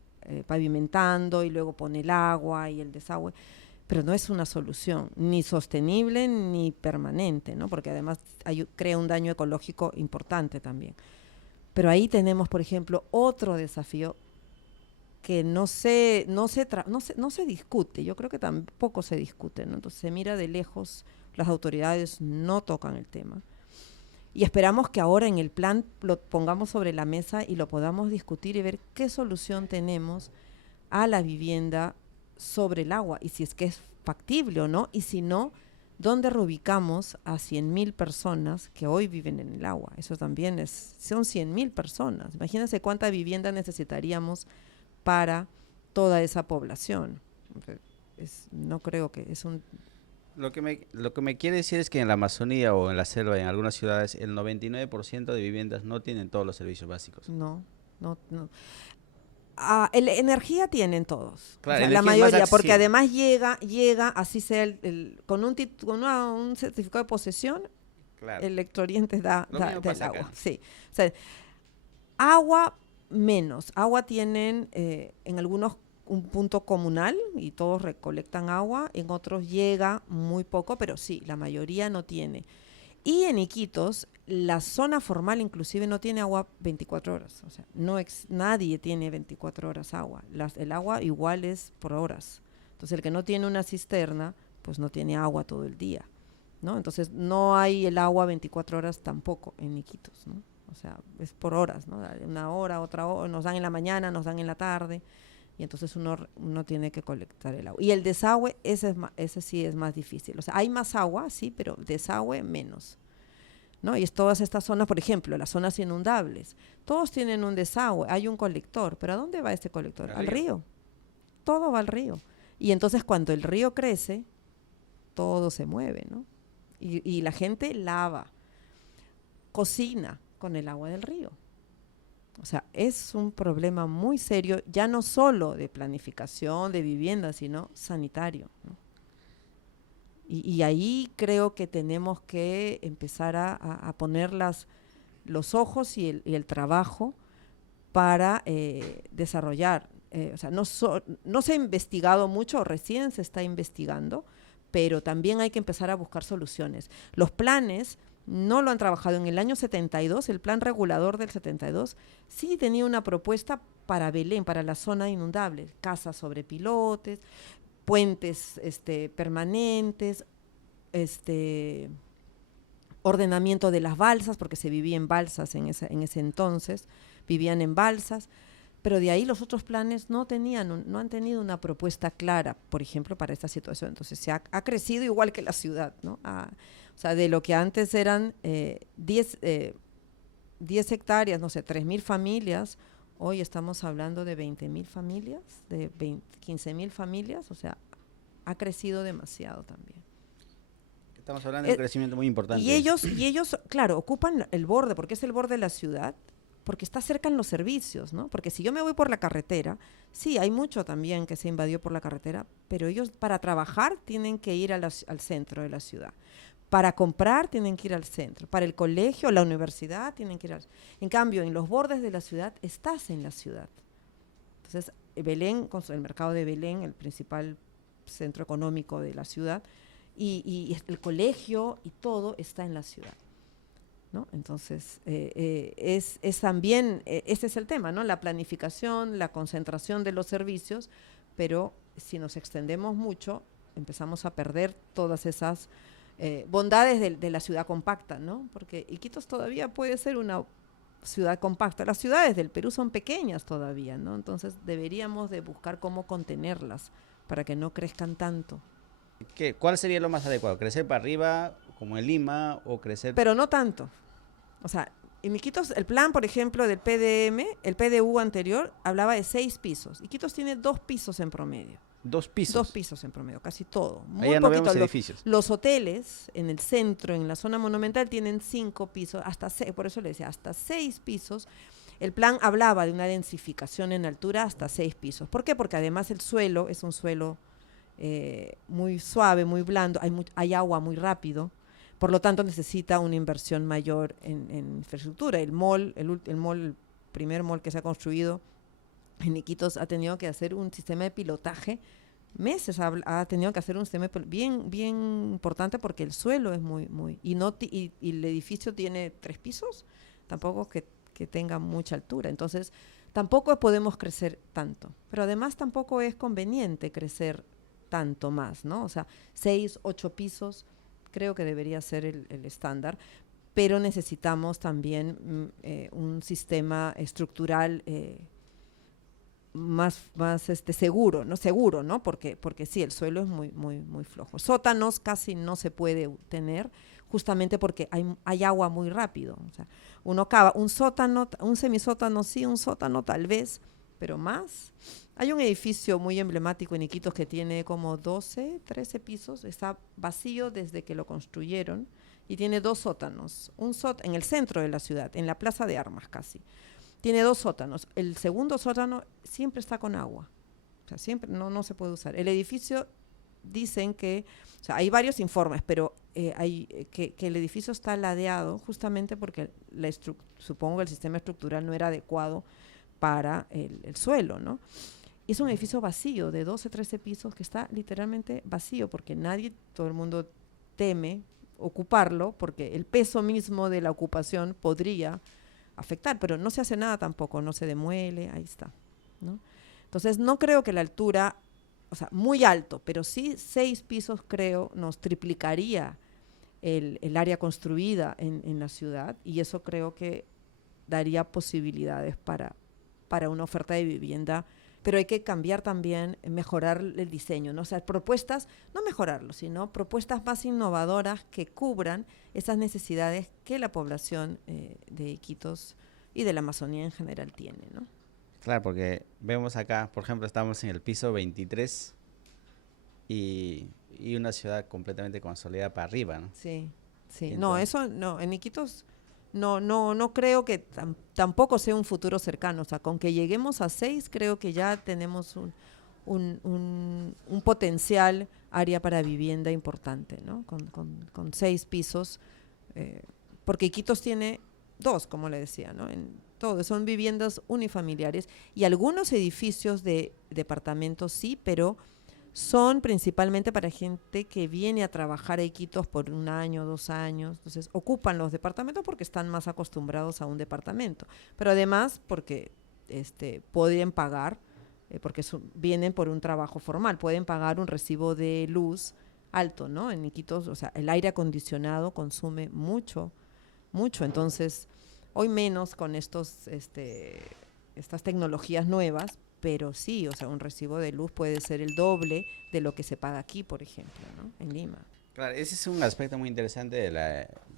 pavimentando y luego pone el agua y el desagüe. Pero no es una solución ni sostenible ni permanente, ¿no? Porque además crea un daño ecológico importante también. Pero ahí tenemos, por ejemplo, otro desafío que no se discute. Yo creo que tampoco se discute, ¿no? Entonces se mira de lejos, las autoridades no tocan el tema. Y esperamos que ahora en el plan lo pongamos sobre la mesa y lo podamos discutir y ver qué solución tenemos a la vivienda sobre el agua, y si es que es factible o no, y si no, ¿dónde reubicamos a 100.000 personas que hoy viven en el agua? Eso también son 100.000 personas. Imagínense cuánta vivienda necesitaríamos para toda esa población. No creo que es un... Lo que me quiere decir es que en la Amazonía o en la selva, en algunas ciudades, el 99% de viviendas no tienen todos los servicios básicos. No. Energía tienen todos, claro, o sea, la mayoría, porque además llega así sea con un certificado de posesión, claro. Electroorientes da del agua. Acá. Sí. O sea, agua menos. Agua tienen en algunos un punto comunal y todos recolectan agua, en otros llega muy poco, pero sí, la mayoría no tiene. Y en Iquitos, la zona formal inclusive no tiene agua 24 horas. O sea, nadie tiene 24 horas agua. El agua igual es por horas. Entonces, el que no tiene una cisterna, pues no tiene agua todo el día, ¿no? Entonces, no hay el agua 24 horas tampoco en Iquitos, ¿no? O sea, es por horas, ¿no? Una hora, otra hora, nos dan en la mañana, nos dan en la tarde, y entonces uno tiene que colectar el agua. Y el desagüe, ese sí es más difícil. O sea, hay más agua, sí, pero desagüe menos, ¿no? Y es todas estas zonas, por ejemplo, las zonas inundables, todos tienen un desagüe, hay un colector, pero ¿a dónde va este colector? Al río. Todo va al río. Y entonces cuando el río crece, todo se mueve, ¿no? Y la gente lava, cocina con el agua del río. O sea, es un problema muy serio, ya no solo de planificación, de vivienda, sino sanitario, ¿no? Y ahí creo que tenemos que empezar a poner los ojos y el trabajo para desarrollar. O sea, no se ha investigado mucho, recién se está investigando, pero también hay que empezar a buscar soluciones. Los planes no lo han trabajado. En el año 72, el plan regulador del 72, sí tenía una propuesta para Belén, para la zona inundable, casas sobre pilotes, puentes permanentes, ordenamiento de las balsas, porque se vivía en balsas en ese entonces, vivían en balsas, pero de ahí los otros planes no han tenido una propuesta clara, por ejemplo, para esta situación. Entonces se ha crecido igual que la ciudad, ¿no? O sea, de lo que antes eran 10 hectáreas, no sé, 3.000 familias, hoy estamos hablando de 20.000 familias, de 15.000 familias, o sea, ha crecido demasiado también. Estamos hablando de un crecimiento muy importante. Y ellos, claro, ocupan el borde, porque es el borde de la ciudad, porque está cerca en los servicios, ¿no? Porque si yo me voy por la carretera, sí, hay mucho también que se invadió por la carretera, pero ellos para trabajar tienen que ir al centro de la ciudad. Para comprar tienen que ir al centro. Para el colegio, la universidad tienen que ir al... En cambio, en los bordes de la ciudad, estás en la ciudad. Entonces, Belén, con el mercado de Belén, el principal centro económico de la ciudad, y el colegio y todo está en la ciudad, ¿no? Entonces, es también, este es el tema, ¿no? La planificación, la concentración de los servicios, pero si nos extendemos mucho, empezamos a perder todas esas bondades de la ciudad compacta, ¿no? Porque Iquitos todavía puede ser una ciudad compacta. Las ciudades del Perú son pequeñas todavía, ¿no? Entonces deberíamos de buscar cómo contenerlas para que no crezcan tanto. ¿Cuál sería lo más adecuado? ¿Crecer para arriba, como en Lima, o crecer...? Pero no tanto. O sea, en Iquitos, el plan, por ejemplo, del PDM, el PDU anterior, hablaba de 6 pisos. Iquitos tiene 2 pisos en promedio. 2 pisos. 2 pisos en promedio, casi todo. Muy Allá no poquito. vemos edificios. Los hoteles en el centro, en la zona monumental, tienen 5 pisos, hasta 6, por eso le decía, hasta 6 pisos. El plan hablaba de una densificación en altura hasta 6 pisos. ¿Por qué? Porque además el suelo es un suelo muy suave, muy blando, hay agua muy rápido, por lo tanto necesita una inversión mayor en infraestructura. El primer mall que se ha construido en Iquitos ha tenido que hacer un sistema de pilotaje, meses ha tenido que hacer un sistema bien importante porque el suelo es muy, y el edificio tiene 3 pisos, tampoco que tenga mucha altura, entonces tampoco podemos crecer tanto, pero además tampoco es conveniente crecer tanto más, ¿no? O sea, 6, 8 pisos creo que debería ser el estándar, pero necesitamos también un sistema estructural más seguro, ¿no? Porque sí, el suelo es muy flojo. Sótanos casi no se puede tener, justamente porque hay agua muy rápido. O sea, uno cava un sótano, un semisótano sí, un sótano tal vez, pero más. Hay un edificio muy emblemático en Iquitos que tiene como 12, 13 pisos, está vacío desde que lo construyeron y tiene 2 sótanos, en el centro de la ciudad, en la Plaza de Armas casi. Tiene 2 sótanos. El segundo sótano siempre está con agua. O sea, siempre no se puede usar. El edificio dicen que, o sea, hay varios informes, pero que el edificio está ladeado justamente porque supongo que el sistema estructural no era adecuado para el suelo, ¿no? Y es un edificio vacío de 12, 13 pisos que está literalmente vacío porque todo el mundo teme ocuparlo porque el peso mismo de la ocupación podría afectar, pero no se hace nada tampoco, no se demuele, ahí está, ¿no? Entonces no creo que la altura, o sea, muy alto, pero sí 6 pisos creo nos triplicaría el área construida en la ciudad y eso creo que daría posibilidades para una oferta de vivienda, pero hay que cambiar también, mejorar el diseño, ¿no? O sea, propuestas, no mejorarlo, sino propuestas más innovadoras que cubran esas necesidades que la población de Iquitos y de la Amazonía en general tiene, ¿no? Claro, porque vemos acá, por ejemplo, estamos en el piso 23 y una ciudad completamente consolidada para arriba, ¿no? Sí. Entonces, No, eso no, en Iquitos no creo que tampoco sea un futuro cercano. O sea, con que lleguemos a 6, creo que ya tenemos un potencial área para vivienda importante, ¿no? Con 6 pisos, porque Iquitos tiene 2, como le decía, ¿no? Son viviendas unifamiliares y algunos edificios de departamentos sí, pero son principalmente para gente que viene a trabajar a Iquitos por 1 año, 2 años. Entonces, ocupan los departamentos porque están más acostumbrados a un departamento. Pero además porque pueden pagar, porque vienen por un trabajo formal, pueden pagar un recibo de luz alto, ¿no? En Iquitos, o sea, el aire acondicionado consume mucho. Entonces, hoy menos con estas tecnologías nuevas, pero sí, o sea, un recibo de luz puede ser el doble de lo que se paga aquí, por ejemplo, ¿no? En Lima. Claro, ese es un aspecto muy interesante de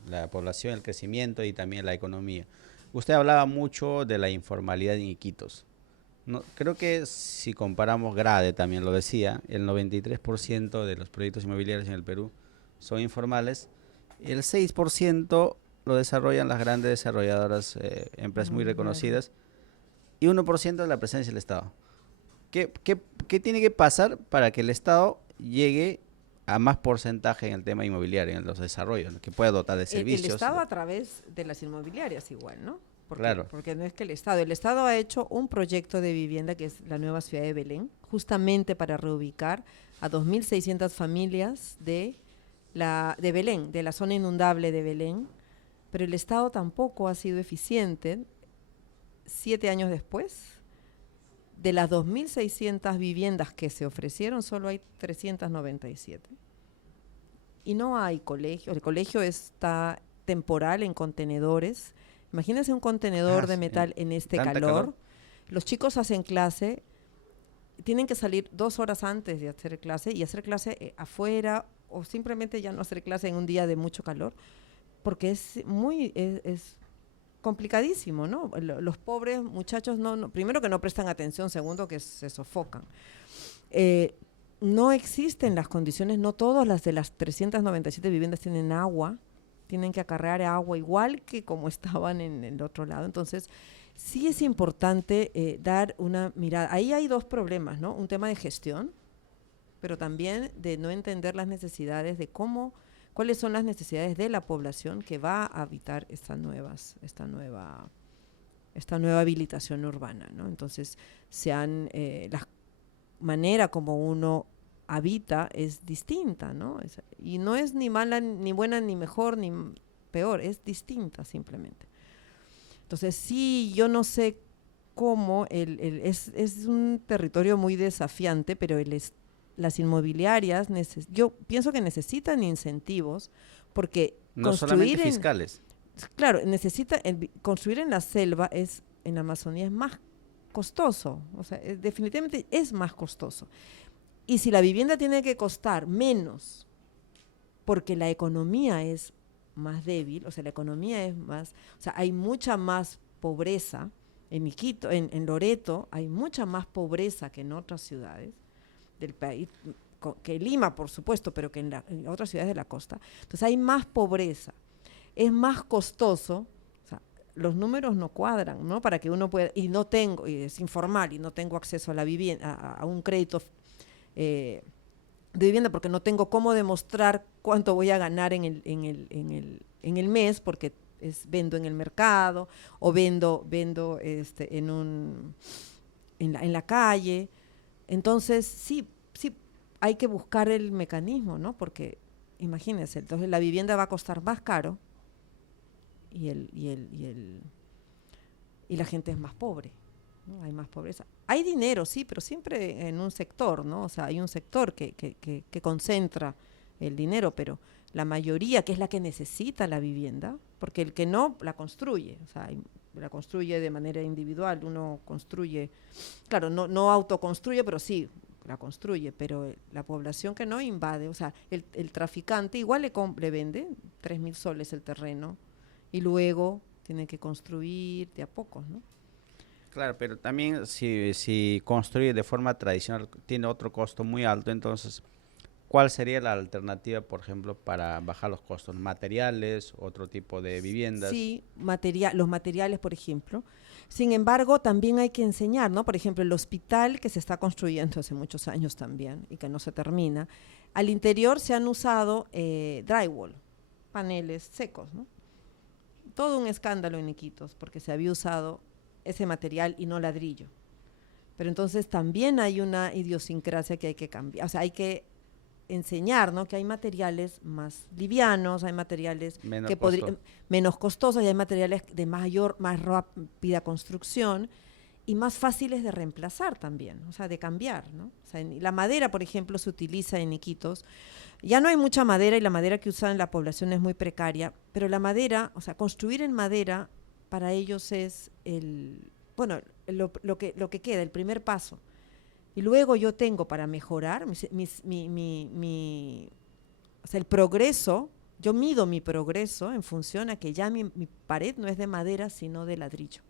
la población, el crecimiento y también la economía. Usted hablaba mucho de la informalidad en Iquitos. Creo que si comparamos Grade, también lo decía, el 93% de los proyectos inmobiliarios en el Perú son informales. El 6% lo desarrollan las grandes desarrolladoras, empresas muy reconocidas, y 1% de la presencia del Estado. ¿Qué tiene que pasar para que el Estado llegue a más porcentaje en el tema inmobiliario, en los desarrollos, que pueda dotar de servicios? El Estado a través de las inmobiliarias igual, ¿no? Claro. Porque no es que el Estado ha hecho un proyecto de vivienda que es la nueva ciudad de Belén, justamente para reubicar a 2.600 familias de Belén, de la zona inundable de Belén, pero el Estado tampoco ha sido eficiente. 7 años después, de las 2.600 viviendas que se ofrecieron, solo hay 397. Y no hay colegio. El colegio está temporal en contenedores. Imagínense un contenedor de metal en este calor. Los chicos hacen clase, tienen que salir 2 horas antes de hacer clase y hacer clase afuera, o simplemente ya no hacer clase en un día de mucho calor, porque es complicadísimo, ¿no? Los pobres muchachos, primero que no prestan atención, segundo que se sofocan. No existen las condiciones, no todas las de las 397 viviendas tienen agua, tienen que acarrear agua igual que como estaban en el otro lado. Entonces, sí es importante dar una mirada. Ahí hay 2 problemas, ¿no? Un tema de gestión, pero también de no entender las necesidades de cuáles son las necesidades de la población que va a habitar esta nueva habilitación urbana, ¿no? Entonces, la manera como uno habita es distinta, ¿no? Y no es ni mala, ni buena, ni mejor, ni peor, es distinta simplemente. Entonces, sí, yo no sé cómo, es un territorio muy desafiante, pero las inmobiliarias, yo pienso que necesitan incentivos, porque no solamente fiscales. Claro, construir en la selva en la Amazonía es más costoso, o sea, definitivamente es más costoso. Y si la vivienda tiene que costar menos, porque la economía es más débil, o sea, la economía es más, o sea, hay mucha más pobreza en Iquitos, en Loreto, hay mucha más pobreza que en otras ciudades del país, que Lima, por supuesto, pero que en otras ciudades de la costa. Entonces hay más pobreza, es más costoso, o sea, los números no cuadran, ¿no? Para que uno pueda, y es informal, y no tengo acceso a la vivienda, a un crédito de vivienda, porque no tengo cómo demostrar cuánto voy a ganar en el mes, porque vendo en el mercado o vendo en la calle. Entonces sí hay que buscar el mecanismo, ¿no? Porque imagínense, entonces la vivienda va a costar más caro y la gente es más pobre, ¿no? Hay más pobreza. Hay dinero, sí, pero siempre en un sector, ¿no? O sea, hay un sector que concentra el dinero, pero la mayoría, que es la que necesita la vivienda, porque el que no, la construye, o sea, la construye de manera individual, uno construye, claro, no autoconstruye, pero sí, la construye, pero la población que no invade, o sea, el traficante igual le vende 3.000 soles el terreno y luego tiene que construir de a pocos, ¿no? Claro, pero también si construye de forma tradicional tiene otro costo muy alto, entonces, ¿cuál sería la alternativa, por ejemplo, para bajar los costos? ¿Materiales, otro tipo de viviendas? Sí, los materiales, por ejemplo. Sin embargo, también hay que enseñar, ¿no? Por ejemplo, el hospital que se está construyendo hace muchos años también y que no se termina, al interior se han usado drywall, paneles secos, ¿no? Todo un escándalo en Iquitos porque se había usado ese material y no ladrillo. Pero entonces también hay una idiosincrasia que hay que cambiar, o sea, hay que enseñar, ¿no? Que hay materiales más livianos, hay materiales menos costosos y hay materiales de más rápida construcción y más fáciles de reemplazar también, o sea, de cambiar, ¿no? O sea, la madera, por ejemplo, se utiliza en Iquitos. Ya no hay mucha madera y la madera que usan la población es muy precaria, pero la madera, o sea, construir en madera para ellos es lo que queda, el primer paso. Y luego yo tengo para mejorar o sea, el progreso, yo mido mi progreso en función a que ya mi pared no es de madera, sino de ladrillo.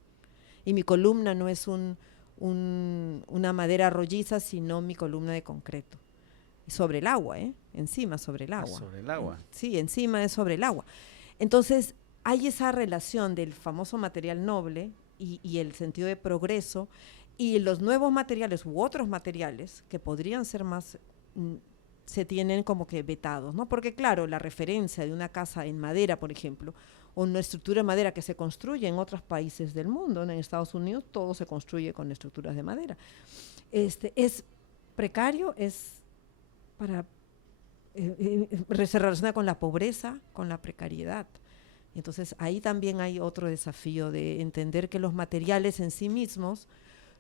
Y mi columna no es una madera rolliza, sino mi columna de concreto. Sobre el agua, encima sobre el agua. Sobre el agua. Sí, encima es sobre el agua. Entonces, hay esa relación del famoso material noble y el sentido de progreso y los nuevos materiales u otros materiales que podrían ser más, se tienen como que vetados, ¿no? Porque claro, la referencia de una casa en madera, por ejemplo, o una estructura de madera que se construye en otros países del mundo, ¿no? En Estados Unidos todo se construye con estructuras de madera. Es precario, es para se relaciona con la pobreza, con la precariedad. Entonces ahí también hay otro desafío de entender que los materiales en sí mismos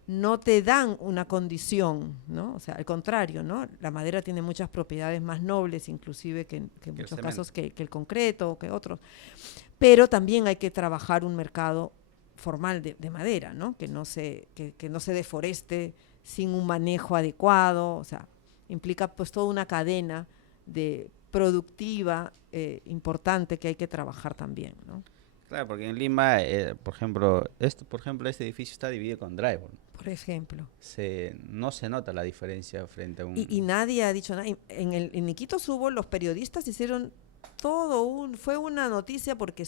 no te dan una condición, ¿no? O sea, al contrario, ¿no? La madera tiene muchas propiedades más nobles, inclusive que en muchos casos que el concreto o que otros. Pero también hay que trabajar un mercado formal de madera, ¿no? Que no se deforeste sin un manejo adecuado, o sea, implica pues toda una cadena de productiva importante que hay que trabajar también, ¿no? Claro, porque en Lima, por ejemplo, este edificio está dividido con drywall. Por ejemplo. No se nota la diferencia frente a un... Y nadie ha dicho nada. En Iquitos hubo, los periodistas hicieron fue una noticia porque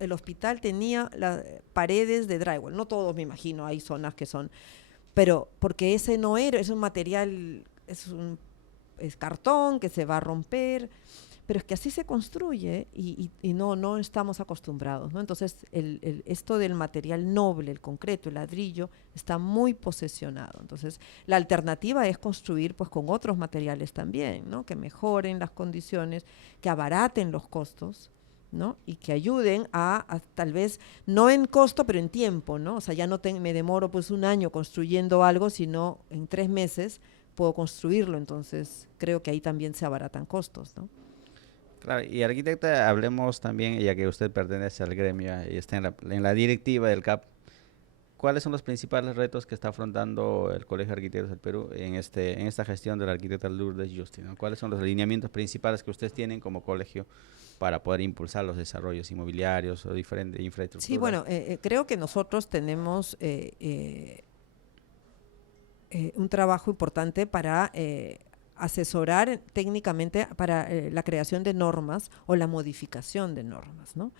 el hospital tenía las paredes de drywall, no todos me imagino, hay zonas que son, pero porque ese no era, es un material, es cartón que se va a romper, pero es que así se construye y no estamos acostumbrados, ¿no? Entonces, esto del material noble, el concreto, el ladrillo, está muy posesionado. Entonces, la alternativa es construir pues con otros materiales también, ¿no? Que mejoren las condiciones, que abaraten los costos, ¿no? Y que ayuden a tal vez, no en costo, pero en tiempo, ¿no? O sea, ya no me demoro pues un año construyendo algo, sino en 3 meses puedo construirlo. Entonces, creo que ahí también se abaratan costos, ¿no? Claro, y arquitecta, hablemos también, ya que usted pertenece al gremio y está en la directiva del CAP, ¿cuáles son los principales retos que está afrontando el Colegio de Arquitectos del Perú en esta gestión de la arquitecta Lourdes Justi, ¿no? ¿Cuáles son los alineamientos principales que ustedes tienen como colegio para poder impulsar los desarrollos inmobiliarios o diferentes infraestructuras? Sí, bueno, creo que nosotros tenemos un trabajo importante para asesorar técnicamente para la creación de normas o la modificación de normas, ¿no?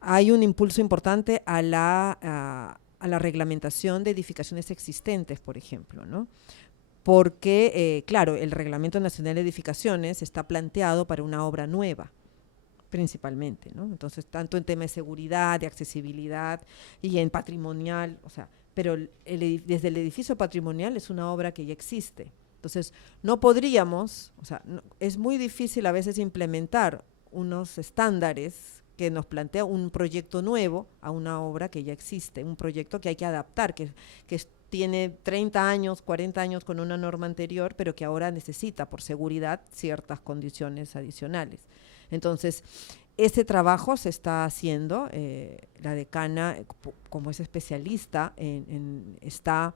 Hay un impulso importante a la reglamentación de edificaciones existentes, por ejemplo, ¿no? Porque, claro, el Reglamento Nacional de Edificaciones está planteado para una obra nueva, principalmente, ¿no? Entonces, tanto en tema de seguridad, de accesibilidad y en patrimonial, o sea, pero desde el edificio patrimonial es una obra que ya existe. Entonces, no podríamos, o sea, es muy difícil a veces implementar unos estándares que nos plantea un proyecto nuevo a una obra que ya existe, un proyecto que hay que adaptar, que tiene 30 años, 40 años con una norma anterior, pero que ahora necesita, por seguridad, ciertas condiciones adicionales. Entonces, ese trabajo se está haciendo, la decana, como es especialista, está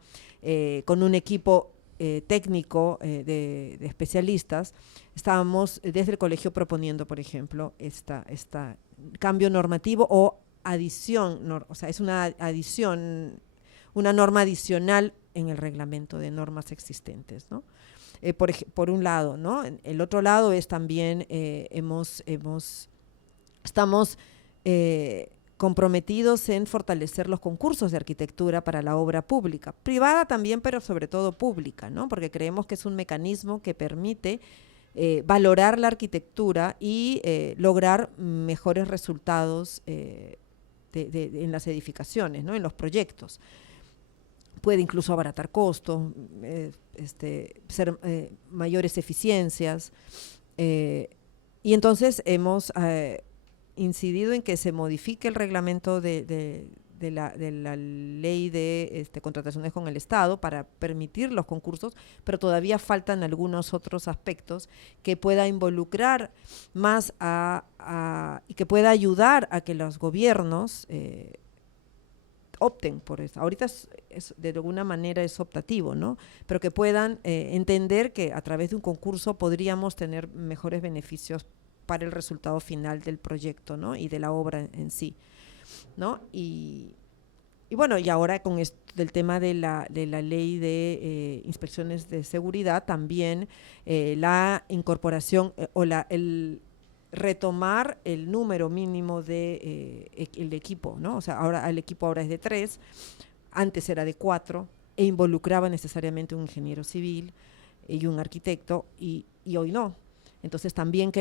con un equipo técnico de especialistas. Estábamos desde el colegio proponiendo, por ejemplo, esta cambio normativo o adición, o sea, es una adición, una norma adicional en el reglamento de normas existentes, ¿no? Por un lado, ¿no? El otro lado es también, estamos comprometidos en fortalecer los concursos de arquitectura para la obra pública, privada también, pero sobre todo pública, ¿no? Porque creemos que es un mecanismo que permite valorar la arquitectura y lograr mejores resultados en las edificaciones, ¿no? En los proyectos. Puede incluso abaratar costos, ser mayores eficiencias. Y entonces hemos incidido en que se modifique el reglamento de la ley de contrataciones con el Estado para permitir los concursos, pero todavía faltan algunos otros aspectos que pueda involucrar más y que pueda ayudar a que los gobiernos opten por eso. Ahorita de alguna manera es optativo, ¿no? Pero que puedan entender que a través de un concurso podríamos tener mejores beneficios para el resultado final del proyecto, ¿no? Y de la obra en sí, ¿no? Y bueno, y ahora con esto del tema de la ley de inspecciones de seguridad, también la incorporación o retomar el número mínimo de el equipo, ¿no? O sea, ahora el equipo ahora es de 3, antes era de 4, e involucraba necesariamente un ingeniero civil y un arquitecto, y hoy no. Entonces también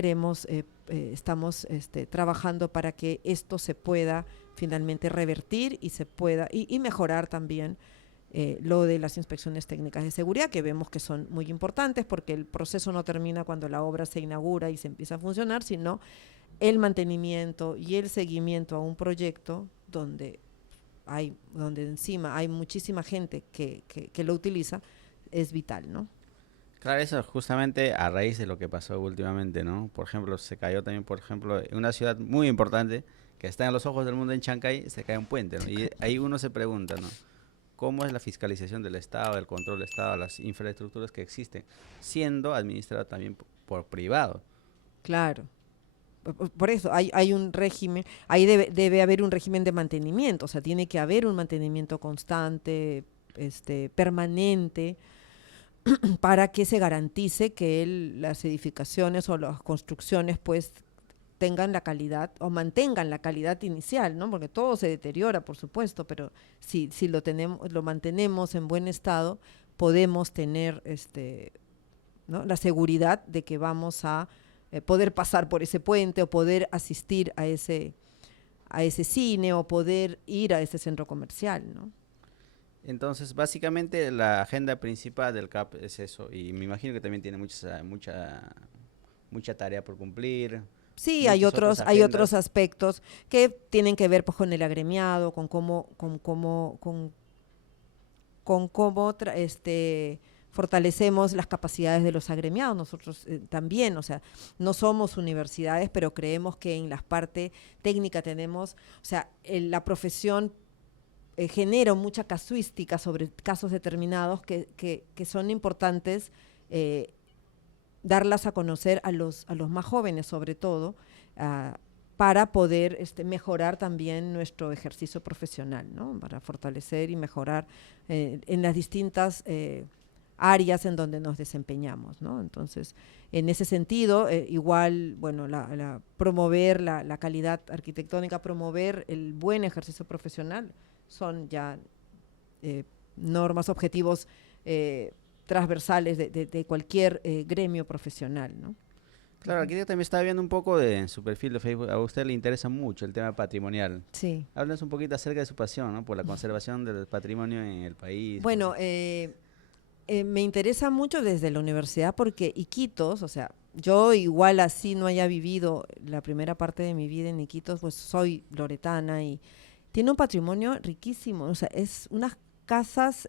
estamos trabajando para que esto se pueda finalmente revertir y se pueda, y mejorar también lo de las inspecciones técnicas de seguridad, que vemos que son muy importantes, porque el proceso no termina cuando la obra se inaugura y se empieza a funcionar, sino el mantenimiento y el seguimiento a un proyecto donde encima hay muchísima gente que lo utiliza, es vital, ¿no? Claro, eso justamente a raíz de lo que pasó últimamente, ¿no? Por ejemplo, se cayó también, por ejemplo, en una ciudad muy importante que está en los ojos del mundo, en Chancay, se cae un puente, ¿no? Y ahí uno se pregunta, ¿no? ¿Cómo es la fiscalización del Estado, el control del Estado, las infraestructuras que existen, siendo administrado también por privado? Claro. Por eso hay un régimen, ahí debe haber un régimen de mantenimiento, o sea, tiene que haber un mantenimiento constante, permanente, para que se garantice que las edificaciones o las construcciones pues tengan la calidad o mantengan la calidad inicial, ¿no? Porque todo se deteriora, por supuesto, pero si lo mantenemos en buen estado, podemos tener ¿no? la seguridad de que vamos a poder pasar por ese puente o poder asistir a ese cine o poder ir a ese centro comercial, ¿no? Entonces, básicamente la agenda principal del CAP es eso, y me imagino que también tiene mucha tarea por cumplir, Sí, muchas otras hay otros agendas. aspectos que tienen que ver pues, con el agremiado, con cómo fortalecemos las capacidades de los agremiados. Nosotros también, o sea, no somos universidades, pero creemos que en la parte técnica tenemos, o sea, la profesión genera mucha casuística sobre casos determinados que son importantes darlas a conocer a los más jóvenes, sobre todo, para poder mejorar también nuestro ejercicio profesional, ¿no? Para fortalecer y mejorar en las distintas áreas en donde nos desempeñamos, ¿no? Entonces, en ese sentido, igual, bueno, promover la calidad arquitectónica, promover el buen ejercicio profesional, son ya normas, objetivos transversales de cualquier gremio profesional, ¿no? Claro, Ujú. aquí yo también estaba viendo un poco de su perfil de Facebook. A usted le interesa mucho el tema patrimonial. Sí. Háblenos un poquito acerca de su pasión, ¿no? Por la conservación del patrimonio en el país. Bueno, me interesa mucho desde la universidad porque Iquitos, o sea, yo igual así no haya vivido la primera parte de mi vida en Iquitos, pues soy loretana y tiene un patrimonio riquísimo, o sea, es unas casas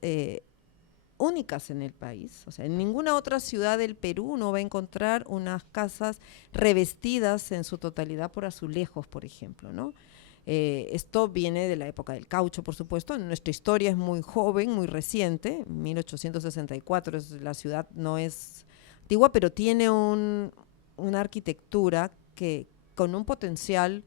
únicas en el país, o sea, en ninguna otra ciudad del Perú uno va a encontrar unas casas revestidas en su totalidad por azulejos, por ejemplo, ¿no? Esto viene de la época del caucho, por supuesto. Nuestra historia es muy joven, muy reciente. 1864 la ciudad no es antigua, pero tiene una arquitectura que con un potencial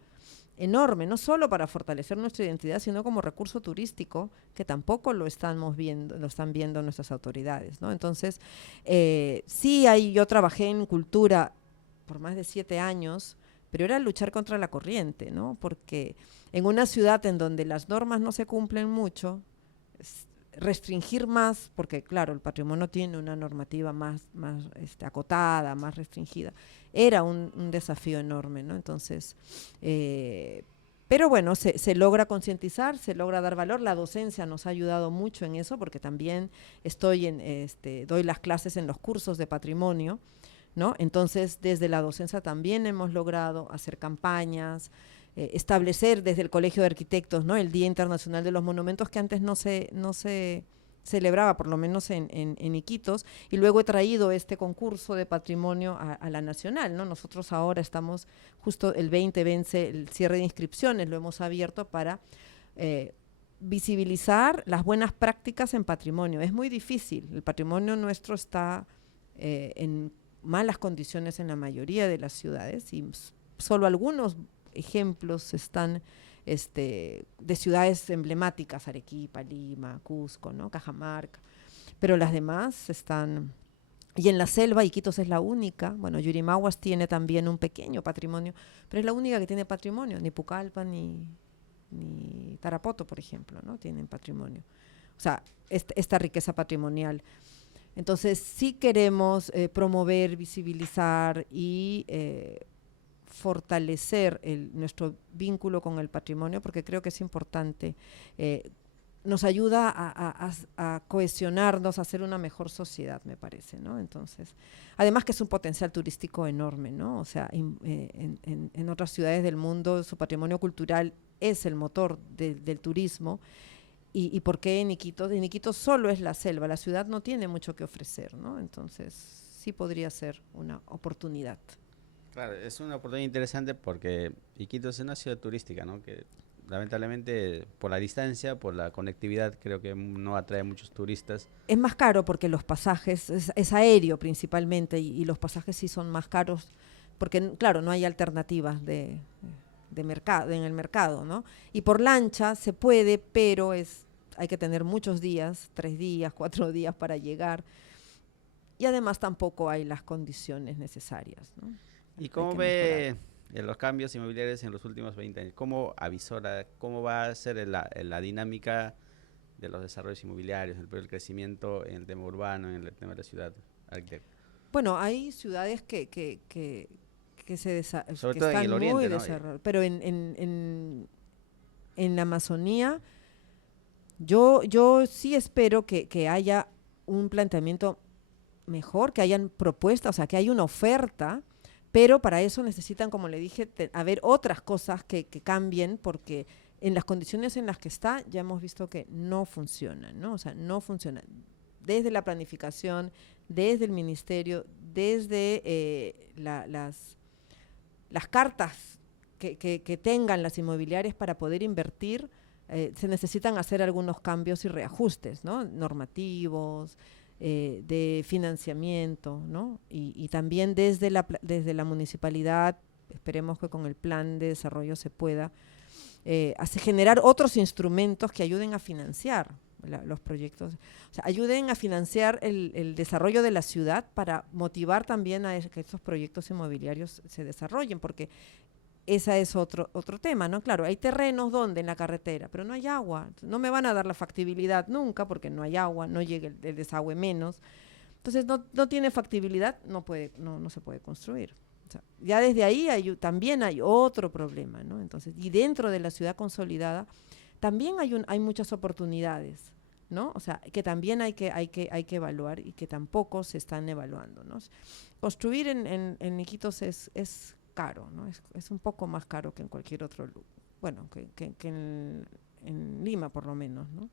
enorme, no solo para fortalecer nuestra identidad, sino como recurso turístico, que tampoco lo están viendo nuestras autoridades, ¿no? Entonces, yo trabajé en cultura por más de 7 años, pero era luchar contra la corriente, ¿no? Porque en una ciudad en donde las normas no se cumplen mucho, restringir más, porque claro, el patrimonio tiene una normativa más acotada, más restringida, era un desafío enorme, ¿no? Entonces, pero bueno, se logra concientizar, se logra dar valor. La docencia nos ha ayudado mucho en eso, porque también doy las clases en los cursos de patrimonio, ¿no? Entonces, desde la docencia también hemos logrado hacer campañas, establecer desde el Colegio de Arquitectos, ¿no? El Día Internacional de los Monumentos, que antes no se celebraba, por lo menos en Iquitos, y luego he traído este concurso de patrimonio a la nacional, ¿no? Nosotros ahora estamos, justo el 20 vence el cierre de inscripciones, lo hemos abierto para visibilizar las buenas prácticas en patrimonio. Es muy difícil, el patrimonio nuestro está en malas condiciones en la mayoría de las ciudades y solo algunos ejemplos están de ciudades emblemáticas, Arequipa, Lima, Cusco, ¿no? Cajamarca, pero las demás están Y en la selva, Iquitos es la única, bueno, Yurimaguas tiene también un pequeño patrimonio, pero es la única que tiene patrimonio, ni Pucallpa ni Tarapoto, por ejemplo, ¿no? Tienen patrimonio. O sea, esta riqueza patrimonial. Entonces, sí queremos promover, visibilizar y fortalecer nuestro vínculo con el patrimonio, porque creo que es importante. Nos ayuda a cohesionarnos, a hacer una mejor sociedad, me parece, ¿no? Entonces, además que es un potencial turístico enorme, ¿no? O sea, en otras ciudades del mundo su patrimonio cultural es el motor del turismo. ¿Y por qué en Iquitos? En Iquitos solo es la selva, la ciudad no tiene mucho que ofrecer, ¿no? Entonces, sí podría ser una oportunidad. Claro, es una oportunidad interesante porque Iquitos es una ciudad turística, ¿no? Que lamentablemente por la distancia, por la conectividad, creo que no atrae muchos turistas. Es más caro porque los pasajes, es aéreo principalmente, y los pasajes sí son más caros porque, claro, no hay alternativas de mercado, en el mercado, ¿no? Y por lancha se puede, pero hay que tener muchos días, 3 días, 4 días para llegar, y además tampoco hay las condiciones necesarias, ¿no? ¿Y cómo ve los cambios inmobiliarios en los últimos 20 años? ¿Cómo avisora, cómo va a ser la dinámica de los desarrollos inmobiliarios, el crecimiento en el tema urbano, en el tema de la ciudad, arquitecto? Bueno, hay ciudades que Sobre todo en el oriente, muy ¿no? desarrolladas, pero en la Amazonía yo sí espero que haya un planteamiento mejor, que hayan propuestas, o sea, que haya una oferta, pero para eso necesitan, como le dije, haber otras cosas que cambien, porque en las condiciones en las que está ya hemos visto que no funcionan, ¿no? O sea, no funcionan. Desde la planificación, desde el ministerio, desde las cartas que tengan las inmobiliarias para poder invertir, se necesitan hacer algunos cambios y reajustes, ¿no? Normativos, de financiamiento, ¿no? Y también desde la municipalidad, esperemos que con el plan de desarrollo se pueda generar otros instrumentos que ayuden a financiar los proyectos, o sea, ayuden a financiar el desarrollo de la ciudad para motivar también que estos proyectos inmobiliarios se desarrollen, porque ese es otro tema, ¿no? Claro, hay terrenos donde en la carretera, pero no hay agua, no me van a dar la factibilidad nunca porque no hay agua, no llega el desagüe menos, entonces no tiene factibilidad, no se puede construir. O sea, ya desde ahí también hay otro problema, ¿no? Entonces, y dentro de la ciudad consolidada también hay muchas oportunidades, ¿no? O sea, que también hay que evaluar y que tampoco se están evaluando, ¿no? Construir en Iquitos es caro, ¿no? Es un poco más caro que en cualquier otro lugar, bueno, que en Lima por lo menos, ¿no?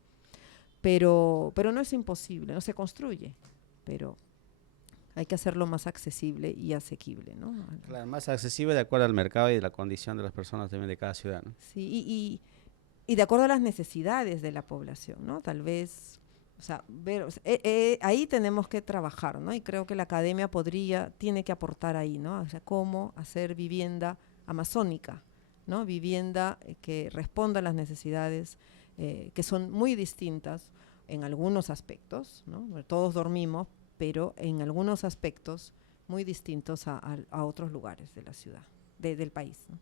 Pero no es imposible, no se construye, pero hay que hacerlo más accesible y asequible, ¿no? Claro, más accesible de acuerdo al mercado y de la condición de las personas también de cada ciudad, ¿no? Sí, y de acuerdo a las necesidades de la población, ¿no? Tal vez, o sea, ahí tenemos que trabajar, ¿no? Y creo que la academia tiene que aportar ahí, ¿no? O sea, cómo hacer vivienda amazónica, ¿no? Vivienda que responda a las necesidades que son muy distintas en algunos aspectos, ¿no? Todos dormimos, pero en algunos aspectos muy distintos a otros lugares de la ciudad, del país, ¿no?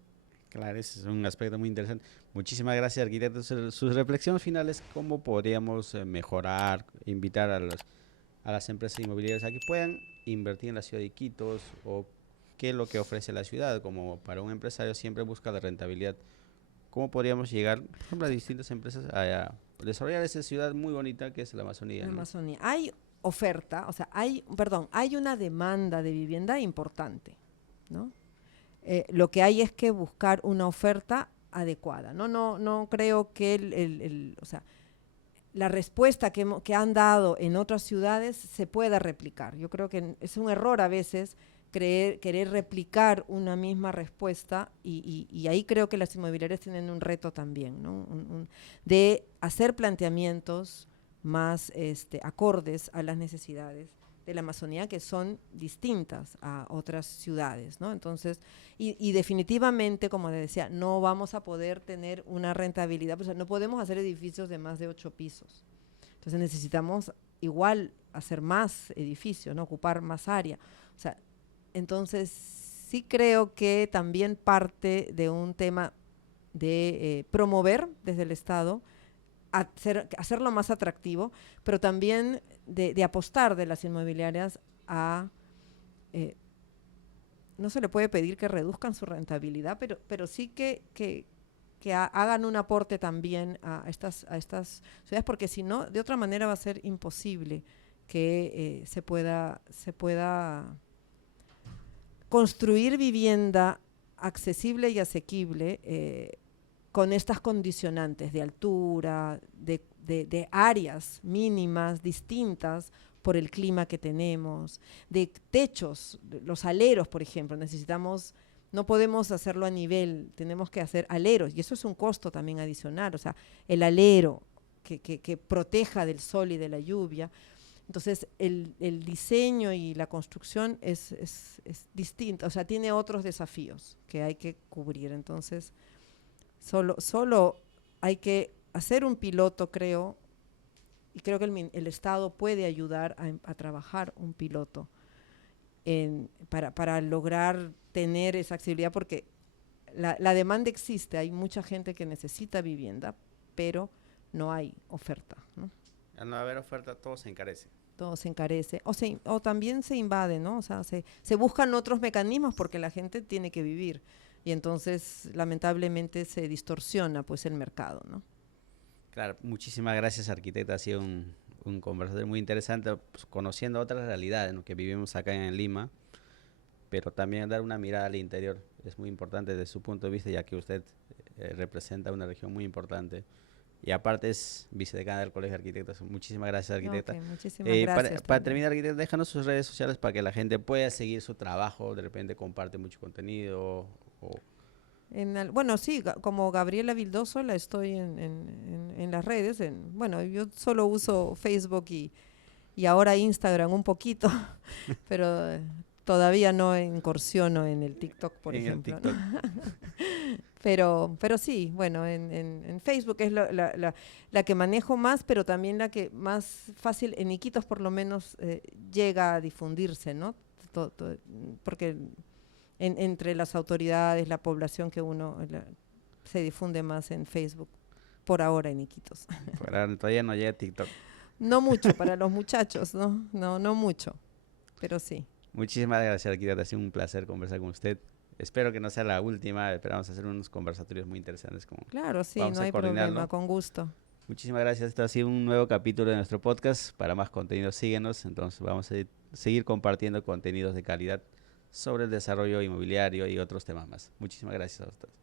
Claro, ese es un aspecto muy interesante. Muchísimas gracias, arquitecto. Sus reflexiones finales, ¿cómo podríamos mejorar, invitar a las empresas inmobiliarias a que puedan invertir en la ciudad de Iquitos, o qué es lo que ofrece la ciudad? Como para un empresario siempre busca la rentabilidad. ¿Cómo podríamos llegar, por ejemplo, a distintas empresas a desarrollar esa ciudad muy bonita que es la Amazonía, La ¿no? Amazonía. Hay oferta, o sea, hay una demanda de vivienda importante, ¿no? Lo que hay es que buscar una oferta adecuada, ¿no? No creo que o sea, la respuesta que han dado en otras ciudades se pueda replicar. Yo creo que es un error a veces querer replicar una misma respuesta, y ahí creo que las inmobiliarias tienen un reto también, ¿no? De hacer planteamientos más acordes a las necesidades de la Amazonía, que son distintas a otras ciudades, ¿no? Entonces, y definitivamente, como les decía, no vamos a poder tener una rentabilidad, pues no podemos hacer edificios de más de 8 pisos. Entonces necesitamos igual hacer más edificios, ¿no? Ocupar más área. O sea, entonces sí creo que también parte de un tema de promover desde el Estado, hacerlo más atractivo, pero también de apostar de las inmobiliarias a... no se le puede pedir que reduzcan su rentabilidad, pero sí que hagan un aporte también a estas ciudades, porque si no, de otra manera va a ser imposible que se pueda construir vivienda accesible y asequible con estas condicionantes de altura, de áreas mínimas distintas por el clima que tenemos, de techos, los aleros, por ejemplo, no podemos hacerlo a nivel, tenemos que hacer aleros, y eso es un costo también adicional, o sea, el alero que proteja del sol y de la lluvia. Entonces, el diseño y la construcción es distinto, o sea, tiene otros desafíos que hay que cubrir. Entonces, solo hay que hacer un piloto, creo, y creo que el Estado puede ayudar a trabajar un piloto para lograr tener esa accesibilidad, porque la demanda existe, hay mucha gente que necesita vivienda, pero no hay oferta, ¿no? Al no haber oferta, todo se encarece. Todo se encarece, o también se invade, ¿no? O sea, se buscan otros mecanismos porque la gente tiene que vivir, y entonces lamentablemente se distorsiona pues el mercado, ¿no? Claro, muchísimas gracias, arquitecta. Ha sido un conversatorio muy interesante, pues, conociendo otras realidades, ¿no?, que vivimos acá en Lima, pero también dar una mirada al interior es muy importante desde su punto de vista, ya que usted representa una región muy importante. Y aparte es vicedecana del Colegio de Arquitectos. Muchísimas gracias, arquitecta. Okay, muchísimas gracias. Para terminar, arquitecta, déjanos sus redes sociales para que la gente pueda seguir su trabajo. De repente comparte mucho contenido. Bueno, sí, como Gabriela Vildósola estoy en las redes. Bueno, yo solo uso Facebook y ahora Instagram un poquito, pero todavía no incursiono en el TikTok, por ejemplo. El TikTok. ¿No? Pero sí, bueno, en Facebook es la que manejo más, pero también la que más fácil, en Iquitos por lo menos, llega a difundirse, ¿no? Porque entre las autoridades, la población se difunde más en Facebook, por ahora en Iquitos. Por ahora todavía no llega TikTok. No mucho para los muchachos, ¿no? No mucho, pero sí. Muchísimas gracias, arquitecta. Ha sido un placer conversar con usted. Espero que no sea la última. Esperamos hacer unos conversatorios muy interesantes. Claro, sí, Vamos no a hay coordinarlo. problema, con gusto. Muchísimas gracias. Esto ha sido un nuevo capítulo de nuestro podcast. Para más contenido, síguenos. Entonces vamos a seguir compartiendo contenidos de calidad sobre el desarrollo inmobiliario y otros temas más. Muchísimas gracias a ustedes.